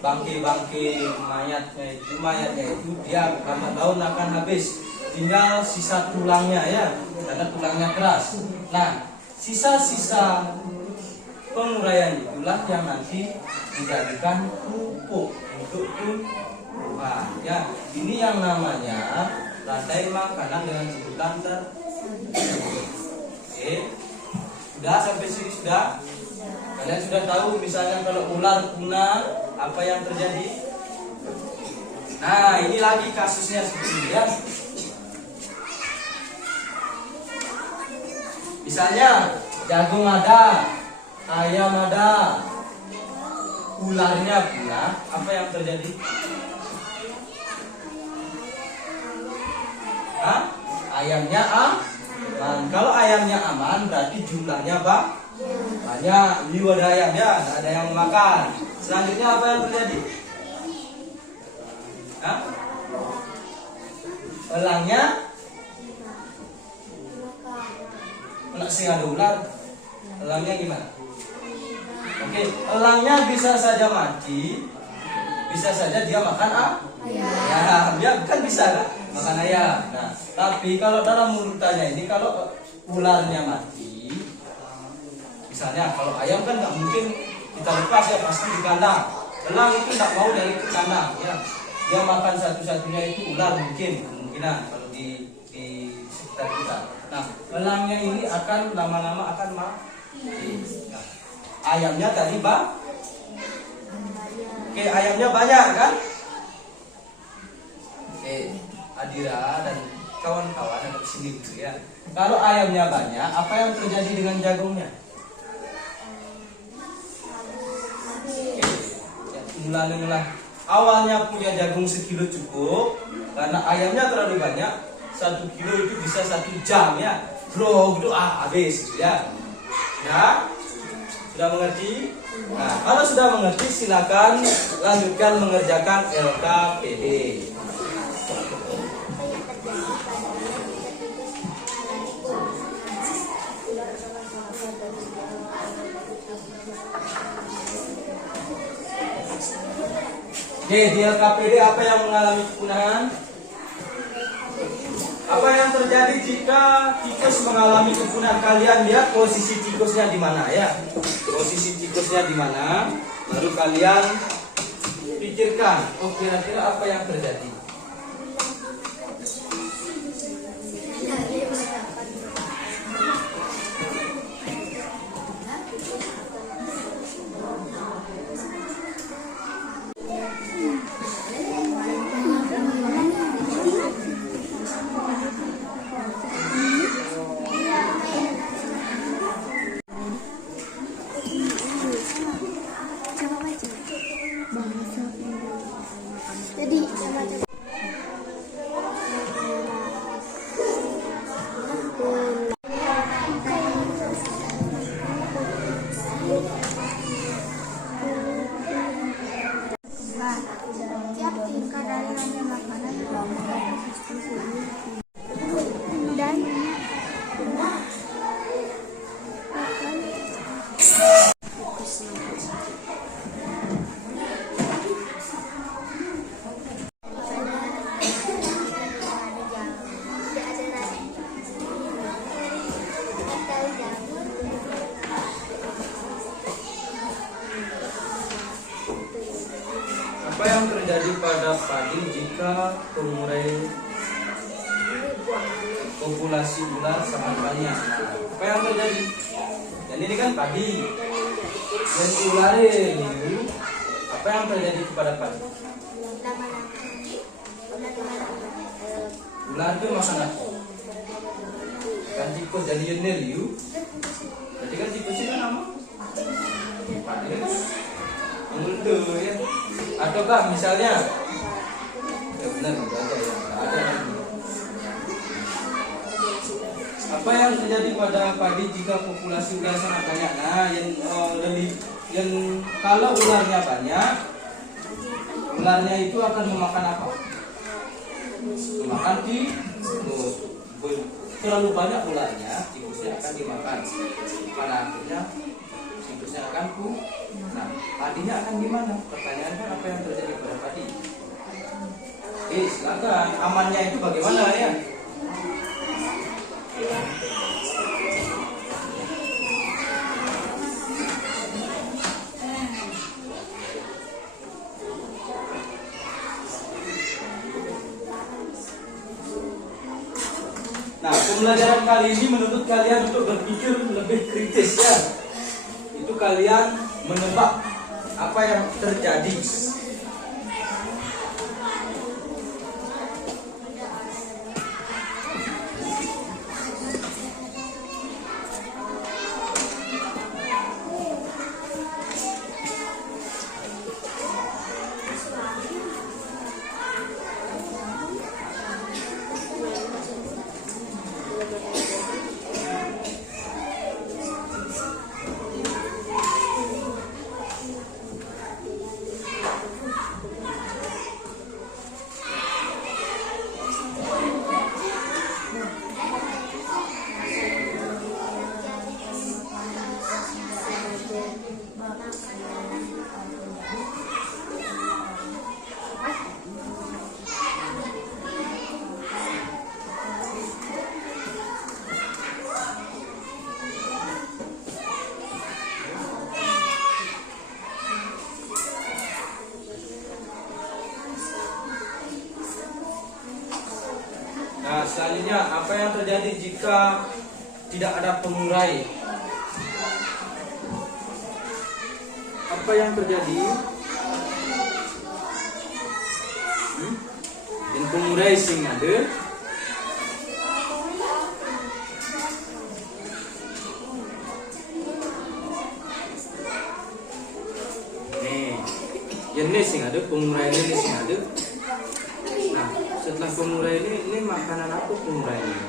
Bangkai mayatnya itu dia lambat laun akan habis, tinggal sisa tulangnya ya, karena tulangnya keras. Nah, sisa-sisa penguraian itulah yang nanti dijadikan pupuk untuk tumbuhan ya. Ini yang namanya rantai makanan dengan sebutan Oke, sudah sampai sini sudah. Kalian sudah tahu misalnya kalau ular punah apa yang terjadi? Nah, ini lagi kasusnya seperti ini ya. Misalnya jagung ada, ayam ada, ularnya punah, apa yang terjadi? Ayamnya aman. Kalau ayamnya aman berarti jumlahnya banyak. Liu ada ayam ya, tidak ada yang makan. Selanjutnya apa yang terjadi? Elangnya sih ada ular. Elangnya gimana? Oke, elangnya bisa saja mati, bisa saja dia makan ayam. Ya kan bisa kan? Makan ayam. Nah, tapi kalau dalam urutannya ini kalau ularnya mati, misalnya kalau ayam kan nggak mungkin kita lepas ya, pasti di kandang. Elang itu nggak mau dari kandang ya. Dia makan satu-satunya itu ular mungkin kemungkinan kalau di sekitar kita. Nah, elangnya ini akan lama-lama akan mati. Nah, ayamnya tadi Oke, ayamnya banyak kan? Oke, Adira dan kawan-kawan ada di sini gitu ya. Kalau ayamnya banyak, apa yang terjadi dengan jagungnya? Mulai awalnya punya jagung 1 kilo cukup, karena ayamnya terlalu banyak, 1 kilo itu bisa 1 jam ya. Bro, gitu habis gitu ya. Ya, sudah mengerti? Nah, kalau sudah mengerti silakan lanjutkan mengerjakan LKPD. Oke, di LKPD apa yang mengalami kepunahan? Apa yang terjadi jika tikus mengalami kepunahan? Kalian lihat posisi tikusnya di mana ya? Posisi tikusnya di mana? Baru kalian pikirkan, oh kira-kira apa yang terjadi? Apa yang terjadi pada padi jika pengurai populasi ular sangat banyak? Nah, apa yang terjadi? Dan ini kan padi. Dan ular ini, apa yang terjadi kepada padi? Ular itu makan apa? Kan tikus jadi yenir you. Berarti kan tikus itu nama? Padi kan mengunduh ya. Atau kak misalnya, ya benar itu aja ya. Nggak ada lagi. Apa yang terjadi pada padi jika populasi ular sangat banyak? Nah, yang kalau ularnya banyak, ularnya itu akan memakan apa? Memakan tikus. Terlalu banyak ularnya, tikusnya akan dimakan. Pada akhirnya tikusnya akan punah. Nah, padinya akan gimana? Pertanyaannya apa yang terjadi pada padi? Silakan. Amannya itu bagaimana ya? Nah, pembelajaran kali ini menuntut kalian untuk berpikir lebih kritis ya. Itu kalian menebak apa yang terjadi. Nah, selanjutnya apa yang terjadi jika tidak ada pengurai? Apa yang terjadi? Dan pengurai sing ada. Nih, jenis sing ada, pengurai ini sing ada. Nah, setelah pengurai ini makanan apa pengurai ini?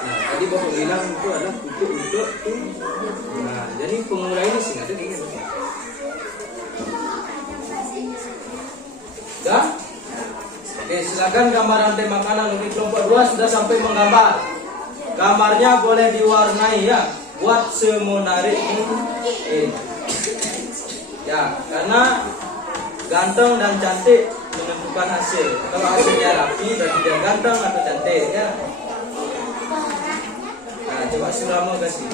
Nah, tadi bapak bilang itu adalah kutuk-kutuk tuh. Nah, jadi pengurai ini sih ada gini. Dah? Oke, silakan gambar rantai makanan untuk kelompok 2 sudah sampai menggambar. Gambarnya boleh diwarnai ya, buat semenarik mungkin. Ya, karena ganteng dan cantik menentukan hasil. Kalau hasilnya rapi berarti dia ganteng atau cantik ya. Nah, coba Surama kasih.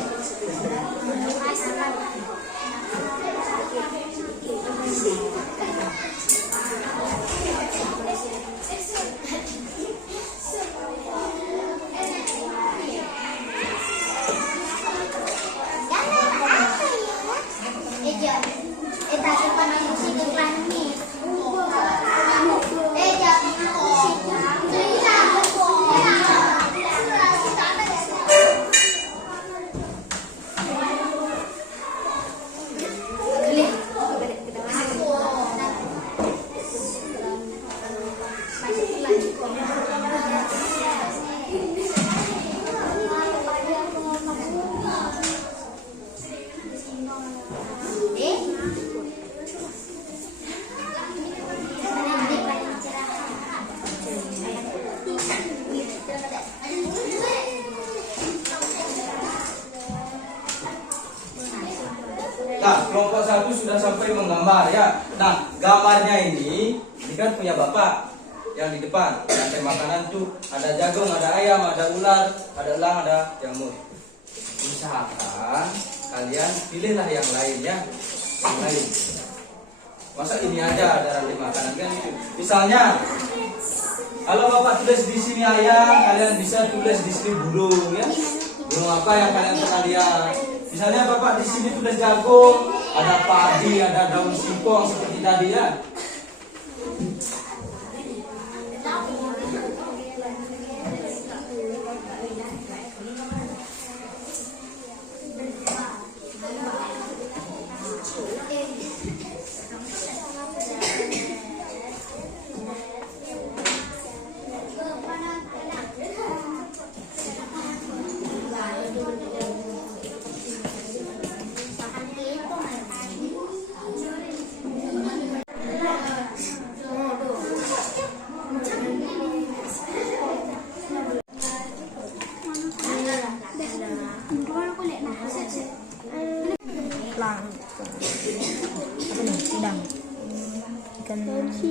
Nah, kelompok 1 sudah sampai menggambar ya. Nah, gambarnya ini kan punya bapak yang di depan. Rantai makanan tuh ada jagung, ada ayam, ada ular, ada elang, ada jamur. Usahakan kalian pilihlah yang lain ya. lain. Masa ini aja ada rantai makanan kan gitu. Misalnya kalau bapak tulis di sini ayam, kalian bisa tulis di sini burung ya. Burung apa yang kalian pernah lihat? Misalnya bapak di sini tulis jagung, ada padi, ada daun singkong seperti tadi ya.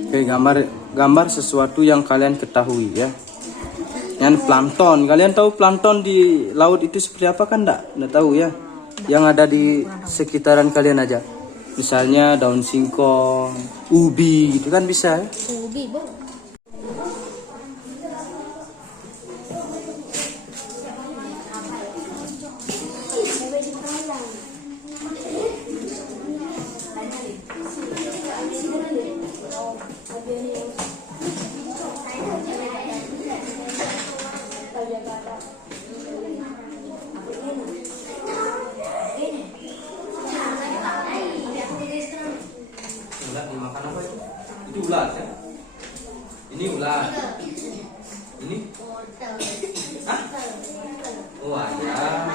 Oke, gambar sesuatu yang kalian ketahui ya. Yang plankton, kalian tahu plankton di laut itu seperti apa kan enggak? Enggak tahu ya. Yang ada di sekitaran kalian aja. Misalnya daun singkong, ubi gitu kan bisa ya. Ular dimakan apa itu? Itu ular ya? Ini ular. Ini? Hah? Oh ayam.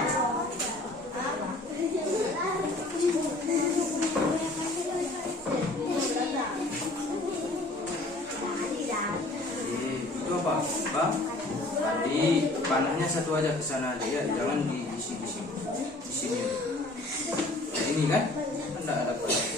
Itu apa? Bang? Tadi panahnya satu aja ke sana aja ya, jangan di sini. Di sini. Nah, ini kan? Enggak ada panah.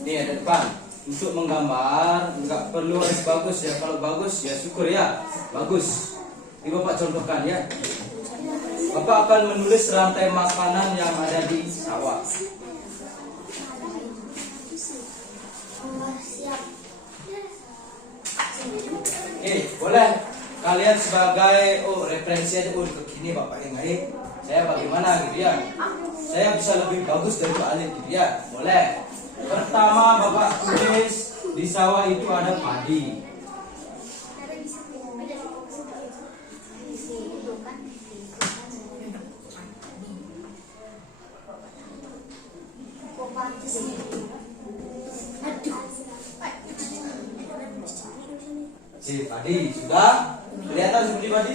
Ini ada depan. Untuk menggambar nggak perlu harus bagus ya. Kalau bagus ya syukur ya. Bagus. Ini Bapak contohkan ya. Bapak akan menulis rantai makanan yang ada di sawah. Oke, boleh. Kalian sebagai referensi aja ke sini Bapak yang lain. Saya bagaimana gitu ya. Saya bisa lebih bagus dari Pak Alif gitu ya. Boleh. Pertama Bapak tulis di sawah itu ada padi. Si padi sudah kelihatan seperti padi?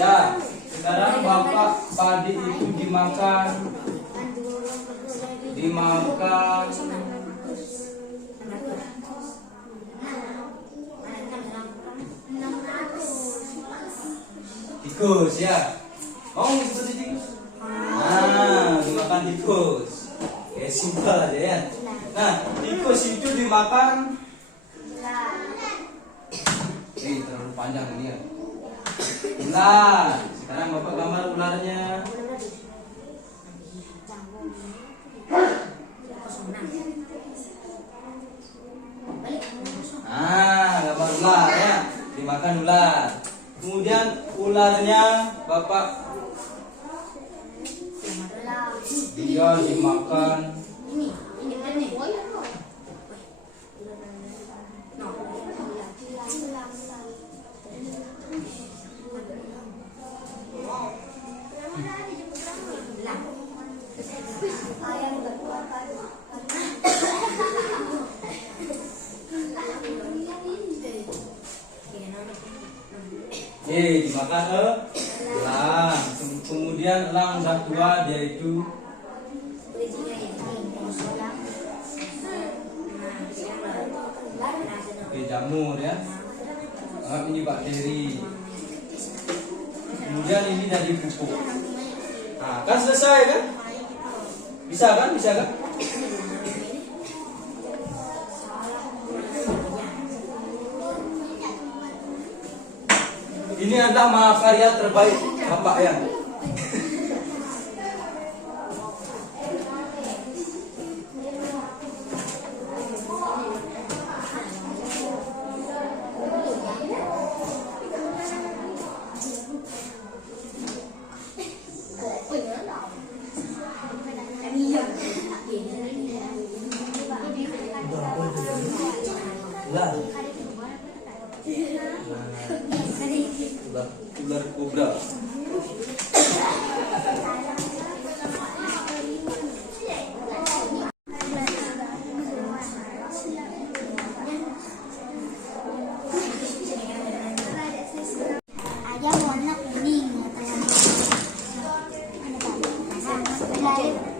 Ya. Sekarang Bapak padi itu dimakan tikus ya. Mau seperti tikus? Nah, dimakan tikus. Oke, simpel aja ya. Nah, tikus itu dimakan. Ini terlalu panjang ini ya. Ular. Sekarang Bapak gambar ularnya. Gambar ular ya. Dimakan ular. Kemudian ularnya Bapak dia dimakan dimakan elang. Kemudian elang kedua yaitu jamur ya. Anggap ini bakteri. Kemudian ini jadi pupuk. Nah, kan selesai kan? Bisa kan? Bisa kan? Ini adalah mahakarya terbaik Bapak ya. Ular kobra. Ayam warna kuning.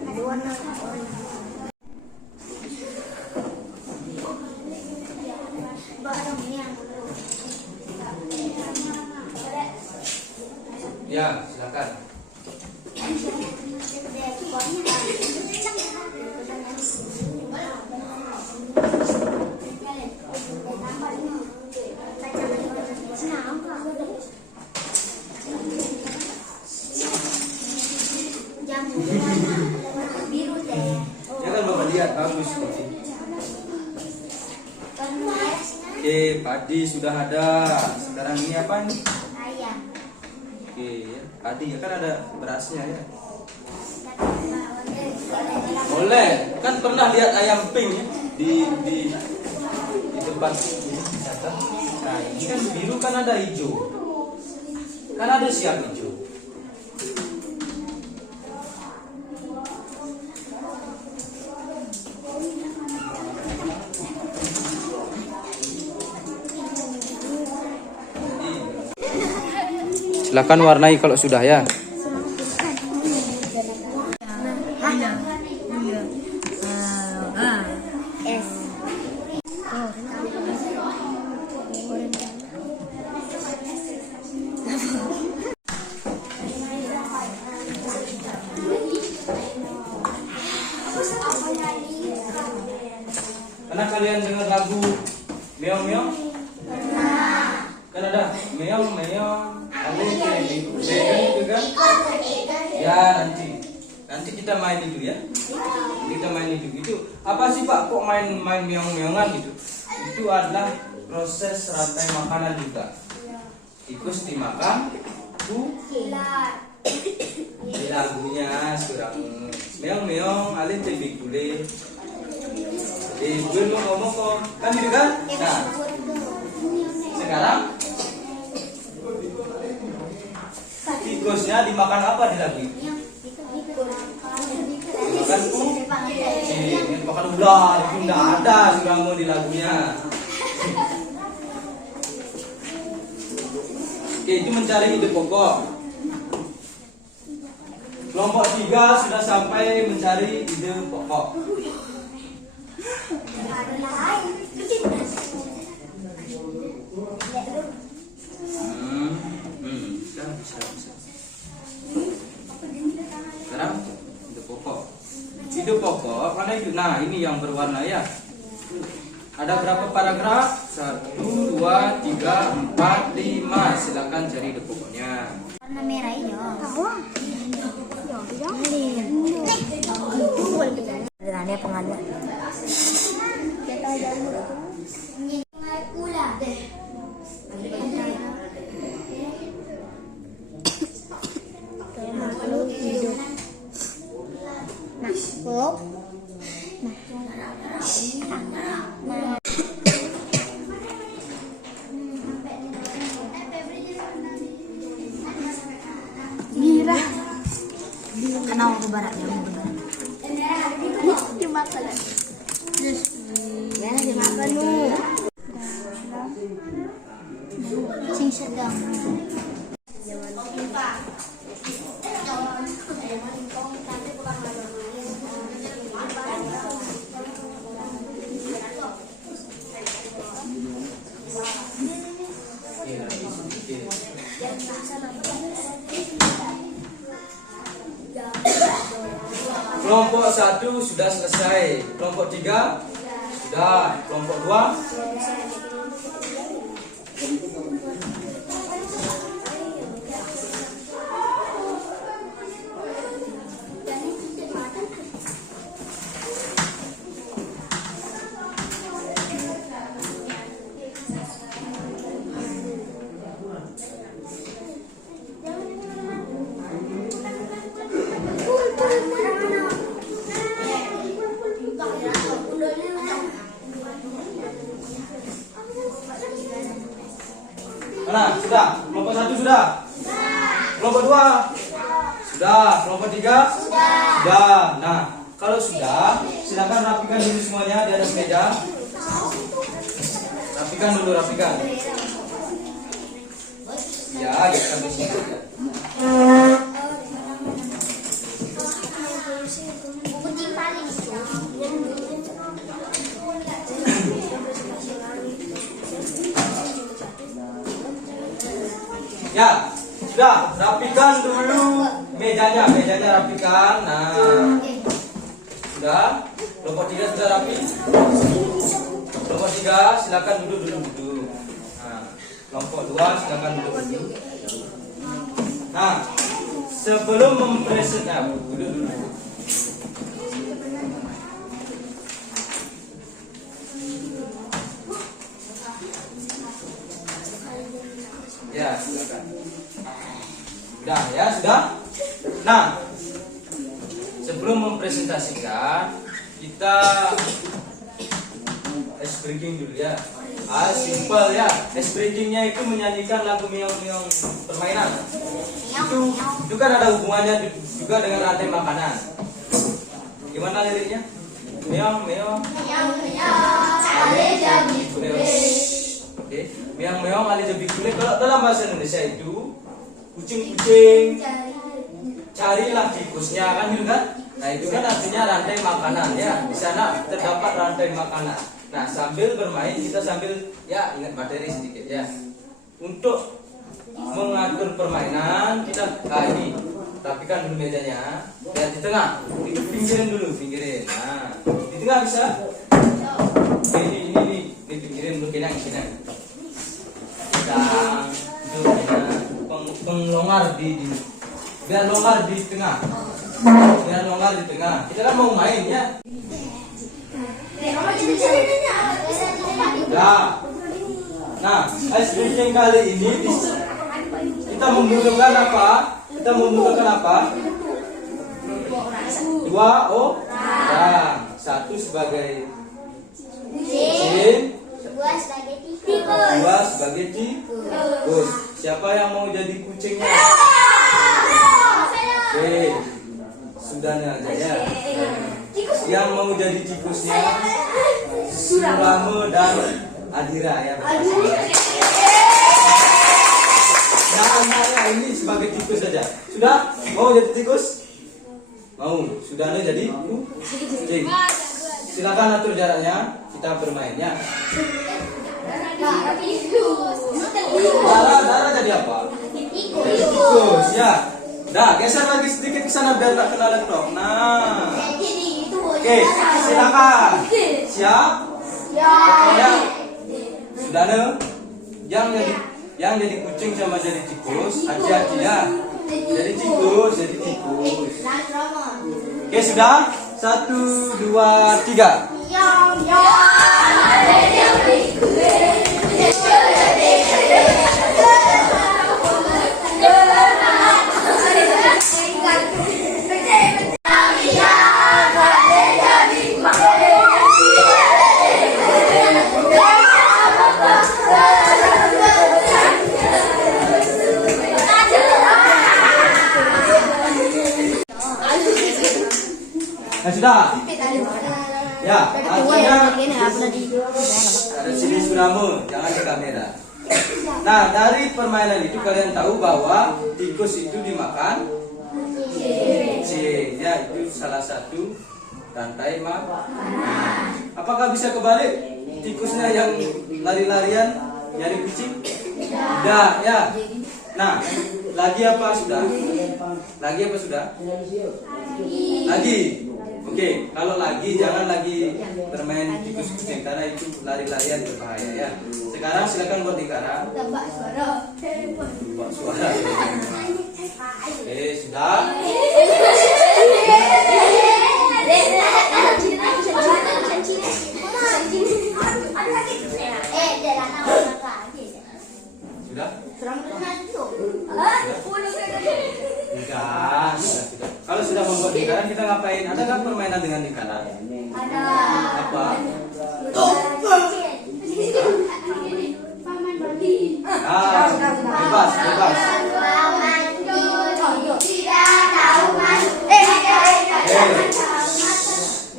Ada warna orange. Ya, silakan. Biru teh. Ya kan Bapak lihat bagus. Oke, padi sudah ada. Sekarang ini apa nih? Ayam. Oke, ya. Padi ya kan ada berasnya ya. Boleh. Kan pernah lihat ayam pink ya di tempat wisata. Nah, ini kan biru kan ada hijau. Kan ada siang hijau. Silakan warnai kalau sudah ya. S. Pernah kalian dengar lagu Meong Meong? Kan ada Meong Meong, ada yang itu kan? Ya nanti kita main itu ya. Kita main itu apa sih Pak? Kok main Meong Meongan gitu? Itu adalah proses rantai makanan juga. Tikus dimakan, di lagunya kurang meong meong alih tebik bule. Gue mau ngomong kok kan gitu kan? Nah sekarang tikusnya dimakan apa di lagu itu? Dimakan dimakan ular. Itu nggak ada kamu di lagunya. Oke, itu mencari ide pokok. Kelompok 3 sudah sampai mencari ide pokok. Bisa. Sekarang ide pokok. Ide pokok mana itu? Nah, ini yang berwarna ya. Ada berapa paragraf? 1, 2, 3, 4, 5. Silakan cari ide pokoknya. Warna merah hijau. Ada pengadaan. Mira. Kenapa ke baratnya? Dimakan. Ya, dimakan lu. Sing sedang. Kelompok 1 sudah selesai. Kelompok 3 sudah. Kelompok 2 mana? Sudah. Kelompok 1 sudah. Kelompok 2 sudah. Kelompok 3 sudah. Nah, kalau sudah, silakan rapikan dulu semuanya di atas meja. Rapikan dulu, rapikan. Ya, kita sampai sini. Ya, sudah. Rapikan dulu mejanya, rapikan. Nah, sudah. Kelompok 3 sudah rapi. Kelompok 3 silakan duduk dulu. Nah, kelompok 2 silakan duduk dulu. Nah, sebelum mempresentasikan, duduk dulu. Ya, silakan. Sudah, ya, sudah. Nah, sebelum mempresentasikan, kita ice breaking dulu ya. Simple ya. Ice breakingnya itu menyanyikan lagu meong-meong permainan. Itu kan ada hubungannya juga dengan rantai makanan. Gimana liriknya? Meong-meong. Oke, meong-meong ali jabi kulit. Kalau dalam bahasa Indonesia itu kucing-kucing carilah tikusnya, kan gitu kan? Nah, itu kan artinya rantai makanan ya. Di sana terdapat rantai makanan. Nah, sambil bermain kita sambil ya ingat materi sedikit ya. Untuk mengatur permainan kita ini rapikan dulu mejanya. Ya di tengah. Itu pinggirin. Nah, di tengah bisa. Ini pinggirin dulu kenang sini. Kita penglongar di biar longgar di tengah. Kita kan mau main ya. Nah, ice breaking kali ini kita membutuhkan apa? 2 orang. 1 sebagai kucing, 2 sebagai tikus. Siapa yang mau jadi kucingnya? Oke, sudahnya aja ya. Yang mau jadi tikusnya Surame dan Adira ya. Nah, anaknya ini sebagai tikus saja. Sudah? Mau jadi tikus? Mau. Sudahnya jadi kucing. Silakan atur jaraknya. Kita bermainnya. Dara jadi apa? Tikus ya. Dah, geser lagi sedikit ke sana biar tak kena laptop. Nah. Oke, silakan. Siap? Pokoknya sudah yang jadi kucing sama jadi tikus, hati-hati ya. Jadi tikus. Oke, sudah? 1, 2, 3. Nah, sudah. Ya, artinya ada sini Surame, jangan di kamera. Nah, dari permainan itu kalian tahu bahwa tikus itu dimakan kucing. Ya, itu salah satu rantai makanan. Apakah bisa kebalik? Tikusnya yang lari-larian nyari kucing? Tidak, ya. Nah, lagi apa sudah? Lagi. Oke, kalau lagi jangan lagi bermain tikus kucing karena itu lari-larian berbahaya ya. Sekarang silakan buat Ikara. Tebak suara. Buat suara. Oke, sudah. Sudah? Enggak, sudah. Kalau sudah membuat lingkaran kita ngapain? Ada nggak permainan dengan lingkaran? Ada. Apa? Bebas, bebas.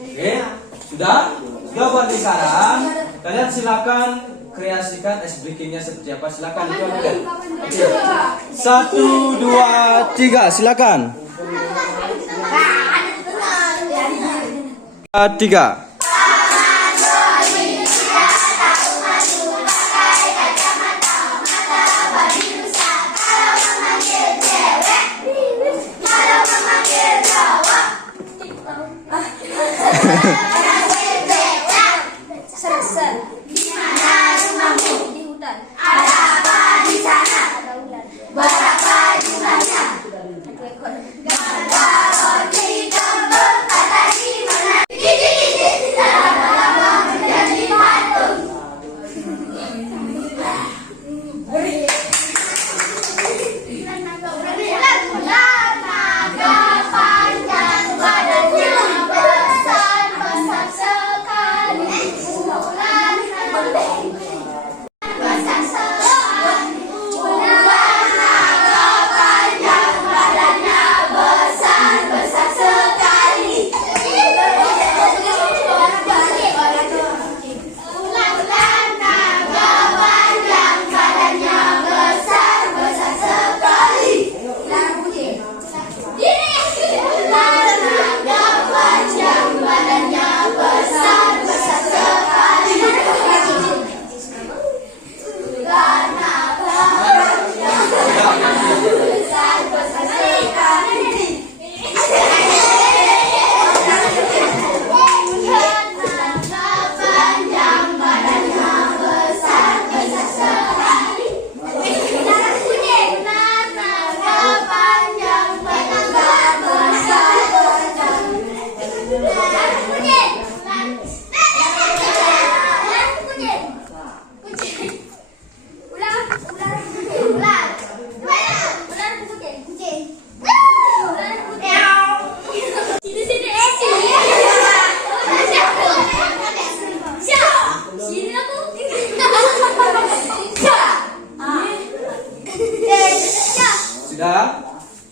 Oke, sudah? Sudah buat lingkaran. Kalian silakan kreasikan ice breakingnya seperti apa? Silakan dicoba. Oke. 1, 2, 3, silakan. 3.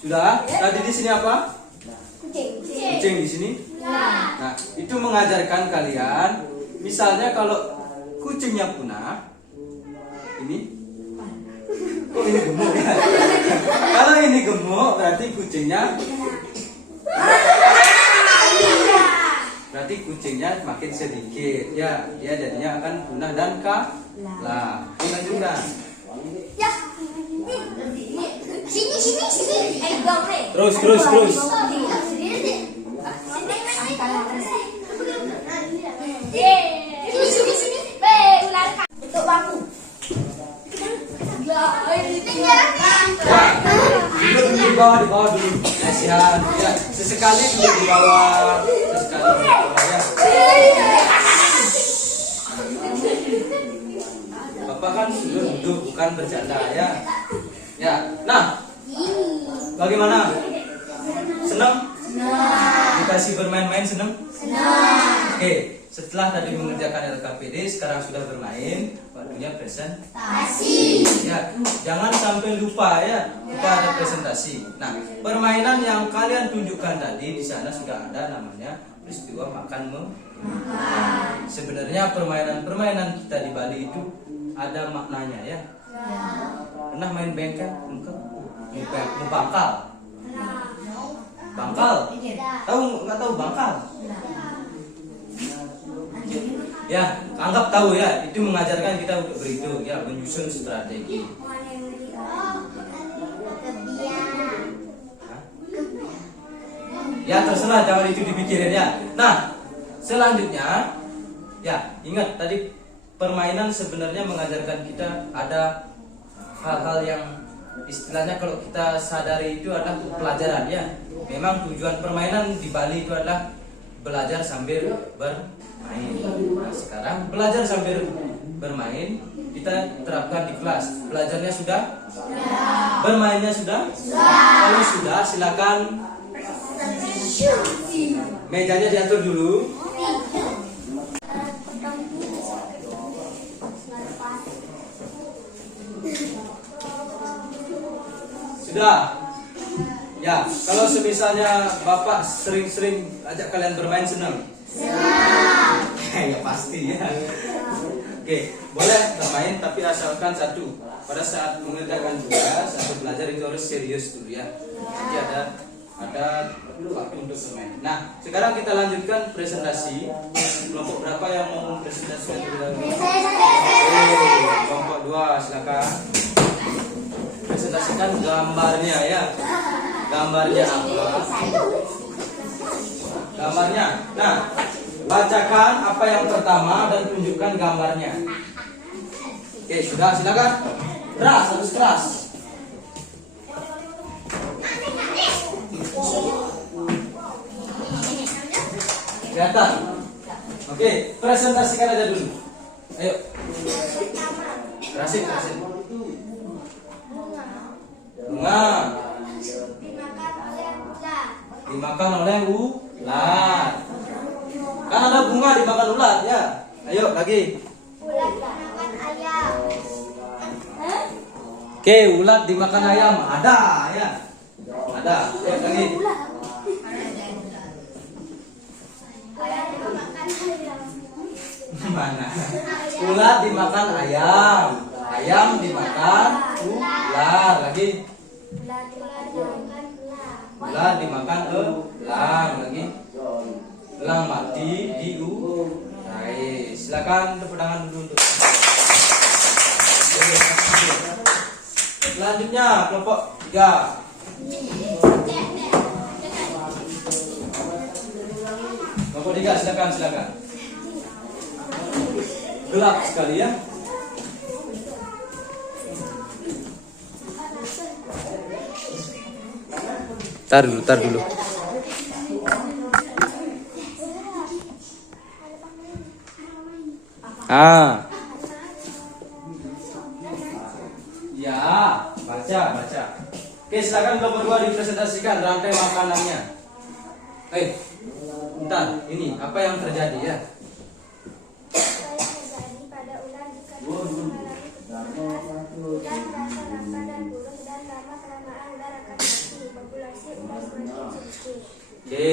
Sudah? Tadi di sini apa? Kucing di sini. Nah, itu mengajarkan kalian, misalnya kalau kucingnya punah, ini, oh ini gemuk ya. Kalau ini gemuk, berarti kucingnya makin sedikit, ya, dia jadinya akan punah dan kalah. Lanjutkan. Sini. Terus. Sini. Ular bentuk bambu. Duduk di bawah dulu. Kasihan. Ya, sesekali duduk di bawah, sesekali di bawah ya. Bapak kan sudah duduk, bukan bercanda ya. Ya, nah, bagaimana? Senang? Dikasih bermain-main senang? Oke, setelah tadi mengerjakan LKPD, sekarang sudah bermain, waktunya presentasi. Ya, jangan sampai lupa ya, kita ada presentasi. Nah, permainan yang kalian tunjukkan tadi di sana sudah ada, namanya peristiwa makan. Sebenarnya permainan kita di Bali itu ada maknanya ya. Pernah main bengkel? Bangkal. Nggak tahu bangkal? Ya, anggap tahu ya. Itu mengajarkan kita untuk berhitung ya, menyusun strategi. Ya terserah, jangan itu dipikirin ya. Nah, selanjutnya ya ingat tadi permainan sebenarnya mengajarkan kita ada hal-hal yang istilahnya kalau kita sadari itu adalah pelajaran ya. Memang tujuan permainan di Bali itu adalah belajar sambil bermain. Nah, sekarang belajar sambil bermain kita terapkan di kelas. Belajarnya sudah? Bermainnya sudah? Kalau sudah silakan mejanya diatur dulu. Sudah? Ya, kalau semisalnya Bapak sering-sering ajak kalian bermain senang? Senang. Ya pasti ya. Oke, boleh bermain tapi asalkan satu. Pada saat mengerjakan tugas atau belajar itu harus serius dulu ya. Jadi ada waktu untuk bermain. Nah, sekarang kita lanjutkan presentasi. Kelompok berapa yang mau presentasikan dulu? Kelompok 2 silakan. Presentasikan gambarnya ya. Gambarnya apa? Gambarnya. Nah, bacakan apa yang pertama dan tunjukkan gambarnya. Oke, sudah silakan. Keras, harus keras. Kelihatan? Oke, presentasikan aja dulu. Ayo. Kerasin. Bunga. Dimakan oleh ular. Kan ada bunga dimakan ular ya. Ayo lagi. Ular dimakan ayam. Oke, ular dimakan ayam. Ada ya. Ada. Ayo lagi. Ayam dimakan ayam. Mana? Ular dimakan ayam. Ayam dimakan ular. Lagi. Ular dimakan ular. Ular dimakan elang. Lagi. Elang mati diurai. Silakan tepuk tangan dulu untuk. Selanjutnya kelompok 3. Kelompok 3 silakan. Gelap sekali ya. Tar dulu. Ya, baca. Oke, silakan kelompok 2 dipresentasikan rantai makanannya. Bentar, ini apa yang terjadi ya? Terjadi pada ular jika mengalami kepunahan. Ular merasa lapar dan burung dan lama-kelamaan ular akan mati. Populasi ular semakin sedikit. Oke,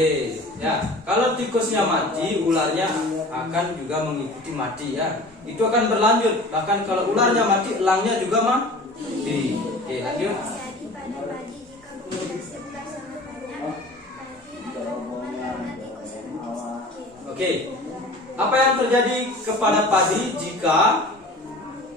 ya. Kalau tikusnya mati, ularnya akan juga mengikuti mati ya. Itu akan berlanjut. Bahkan kalau ularnya mati, elangnya juga mati. Oke, lanjut. Terjadi pada padi jika populasi ular sangat banyak. Padi akan kumat karena tikus semakin sedikit. Oke. Apa yang terjadi kepada padi jika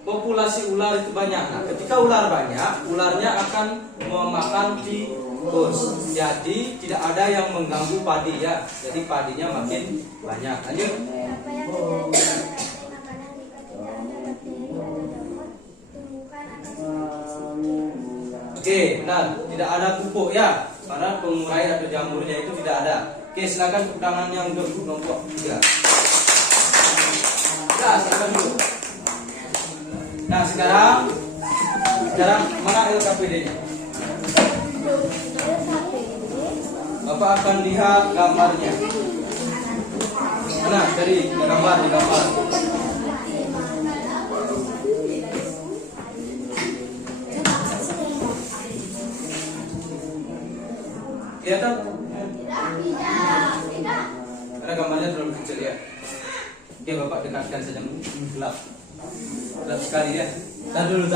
populasi ular itu banyak? Nah, ketika ular banyak, ularnya akan memakan tikus. Jadi tidak ada yang mengganggu padi ya. Jadi padinya makin banyak. Lanjut. Apa yang terjadi pada rantai makanan jika tidak ada bakteri atau jamur? Tumbuhan akan semakin sedikit. Oke, benar. Tidak ada pupuk ya. Karena pengurai atau jamurnya itu tidak ada. Oke, silakan tepuk tangannya untuk kelompok 3. Ya, silakan dulu. Nah, sekarang mana LKPD-nya? Bapak akan lihat gambarnya. Mana? Dari gambar. Kelihatan? Karena gambarnya terlalu kecil ya. Oke, Bapak dekatkan saja. Gelap sekali ya. Tar dulu.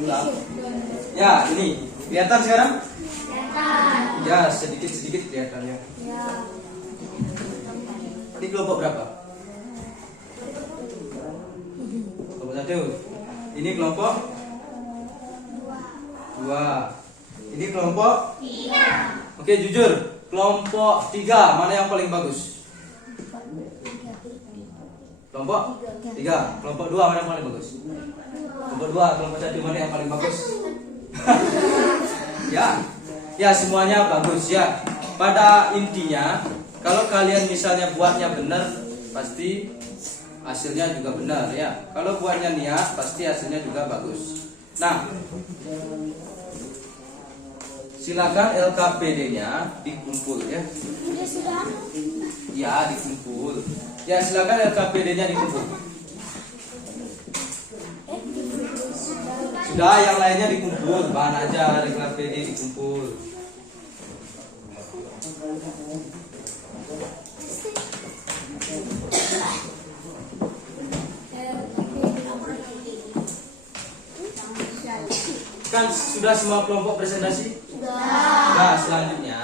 Gelap. Ya, ini kelihatan sekarang? Kelihatan. Ya, sedikit kelihatan ya. Ya. Ini kelompok berapa? 1. Ini kelompok 2. Ini kelompok 3. Oke, jujur. Kelompok 3 mana yang paling bagus? Kelompok 3. Kelompok 2 mana yang paling bagus? Kelompok 2. Kelompok 1 mana yang paling bagus? Ya semuanya bagus ya. Pada intinya kalau kalian misalnya buatnya benar, pasti hasilnya juga benar ya. Kalau buatnya niat, pasti hasilnya juga bagus. Nah, silakan LKPD-nya dikumpul ya. Ya, dikumpul. Ya, silakan LKPD-nya dikumpul. Sudah, yang lainnya dikumpul. Bahan ajar LKPD dikumpul. Kan sudah semua kelompok presentasi? Nah, selanjutnya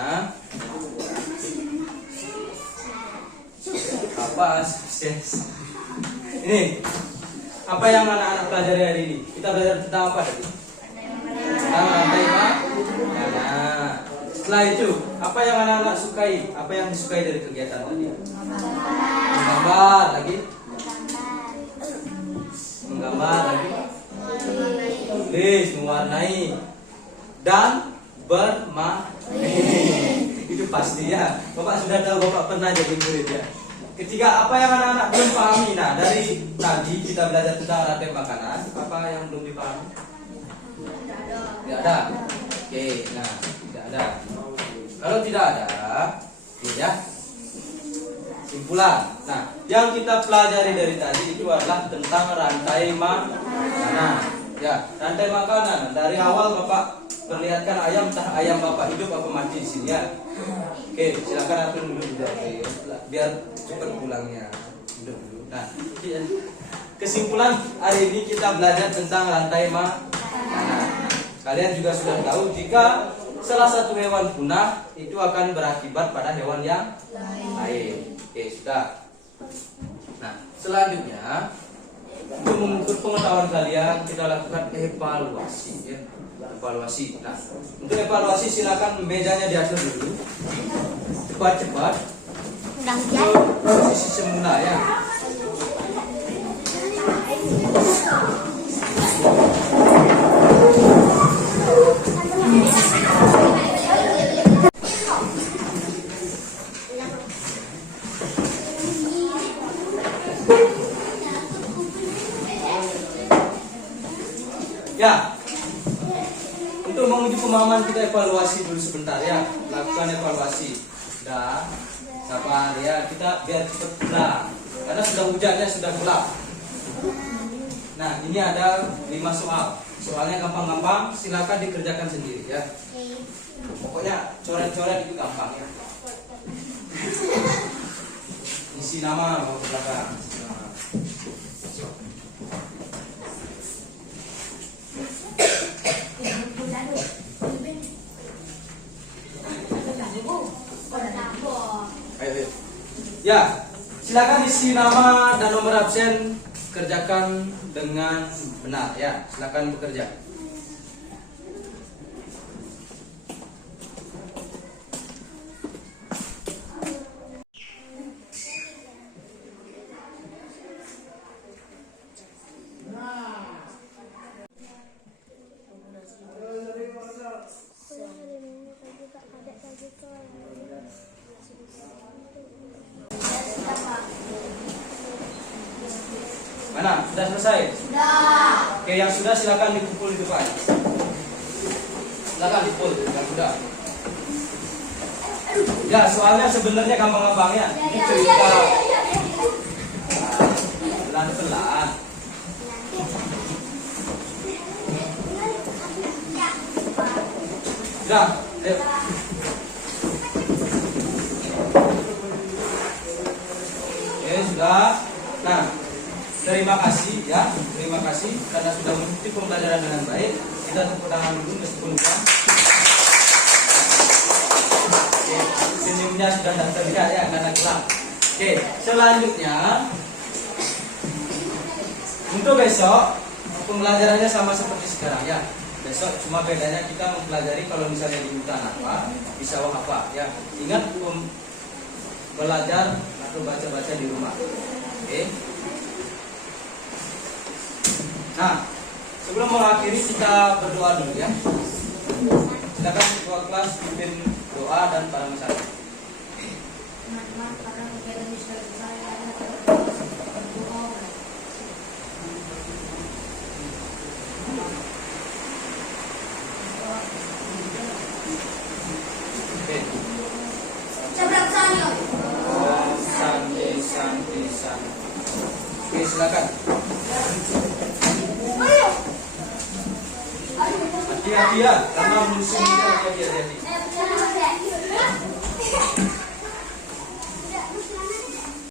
apa sukses? Ini apa yang anak-anak pelajari hari ini? Kita belajar tentang apa tadi? Tentang rantai makanan. Setelah itu, apa yang anak-anak sukai? Apa yang disukai dari kegiatan tadi? Menggambar lagi? Menggambar lagi? Tulis, mewarnai, dan bermain. Itu pasti ya. Bapak sudah tahu, Bapak pernah jadi murid ya. Ketiga, apa yang anak-anak belum pahami? Nah, dari tadi kita belajar tentang rantai makanan. Apa yang belum dipahami? Tidak ada. Oke, nah, tidak ada. Kalau tidak ada, ya. Simpulan. Nah, yang kita pelajari dari tadi itu adalah tentang rantai makanan. Ya, rantai makanan. Dari awal Bapak perlihatkan ayam, entah ayam Bapak hidup apa mati di sini ya. Oke, silakan atur dulu biar cepat pulangnya. Hidup dulu. Nah, kesimpulan hari ini kita belajar tentang rantai makanan. Kalian juga sudah tahu jika salah satu hewan punah itu akan berakibat pada hewan yang lain. Oke, sudah. Nah, selanjutnya untuk mengukur pengetahuan kalian, kita lakukan evaluasi ya. Evaluasi. Nah, untuk evaluasi silakan mejanya diatur dulu. Cepat-cepat. Ke posisi semula ya. Ya, untuk menguji pemahaman kita evaluasi dulu sebentar ya, lakukan evaluasi. Dah, sabar ya, kita biar cepat pulang. Karena sudah hujannya sudah gelap. Nah, ini ada 5 soal. Soalnya gampang-gampang, silakan dikerjakan sendiri ya. Pokoknya coret-coret itu gampang ya. Isi nama bawa ke belakang. Ayo. Ya, silakan isi nama dan nomor absen, kerjakan dengan benar ya. Silakan bekerja. Mana? Sudah selesai? Sudah. Oke, yang sudah silakan dikumpul di depan. Silakan dikumpul yang sudah. Ya, soalnya sebenarnya gampang-gampang ya. Ini cerita. Pelan-pelan. Sudah. Ayo. Oke, sudah. Nah, terima kasih ya, terima kasih karena sudah mengikuti pembelajaran dengan baik. Kita tepuk tangan dulu meskipun bukan. Oke, senyumnya sudah tak terlihat ya karena gelap. Oke, selanjutnya Untuk besok pembelajarannya sama seperti sekarang ya. Besok cuma bedanya kita mempelajari kalau misalnya di hutan apa, di sawah apa ya. Ingat belajar atau baca-baca di rumah. Oke. Nah, sebelum mengakhiri kita berdoa dulu ya. Silakan ketua kelas pimpin doa dan para masyarakat. Teman-teman, karena kegiatan di sekolah saya Oke. Cabrak sanyo. Santi, santi, santi. Oke, silakan. Ayo. Hati-hati ya, karena musim ini hati-hati.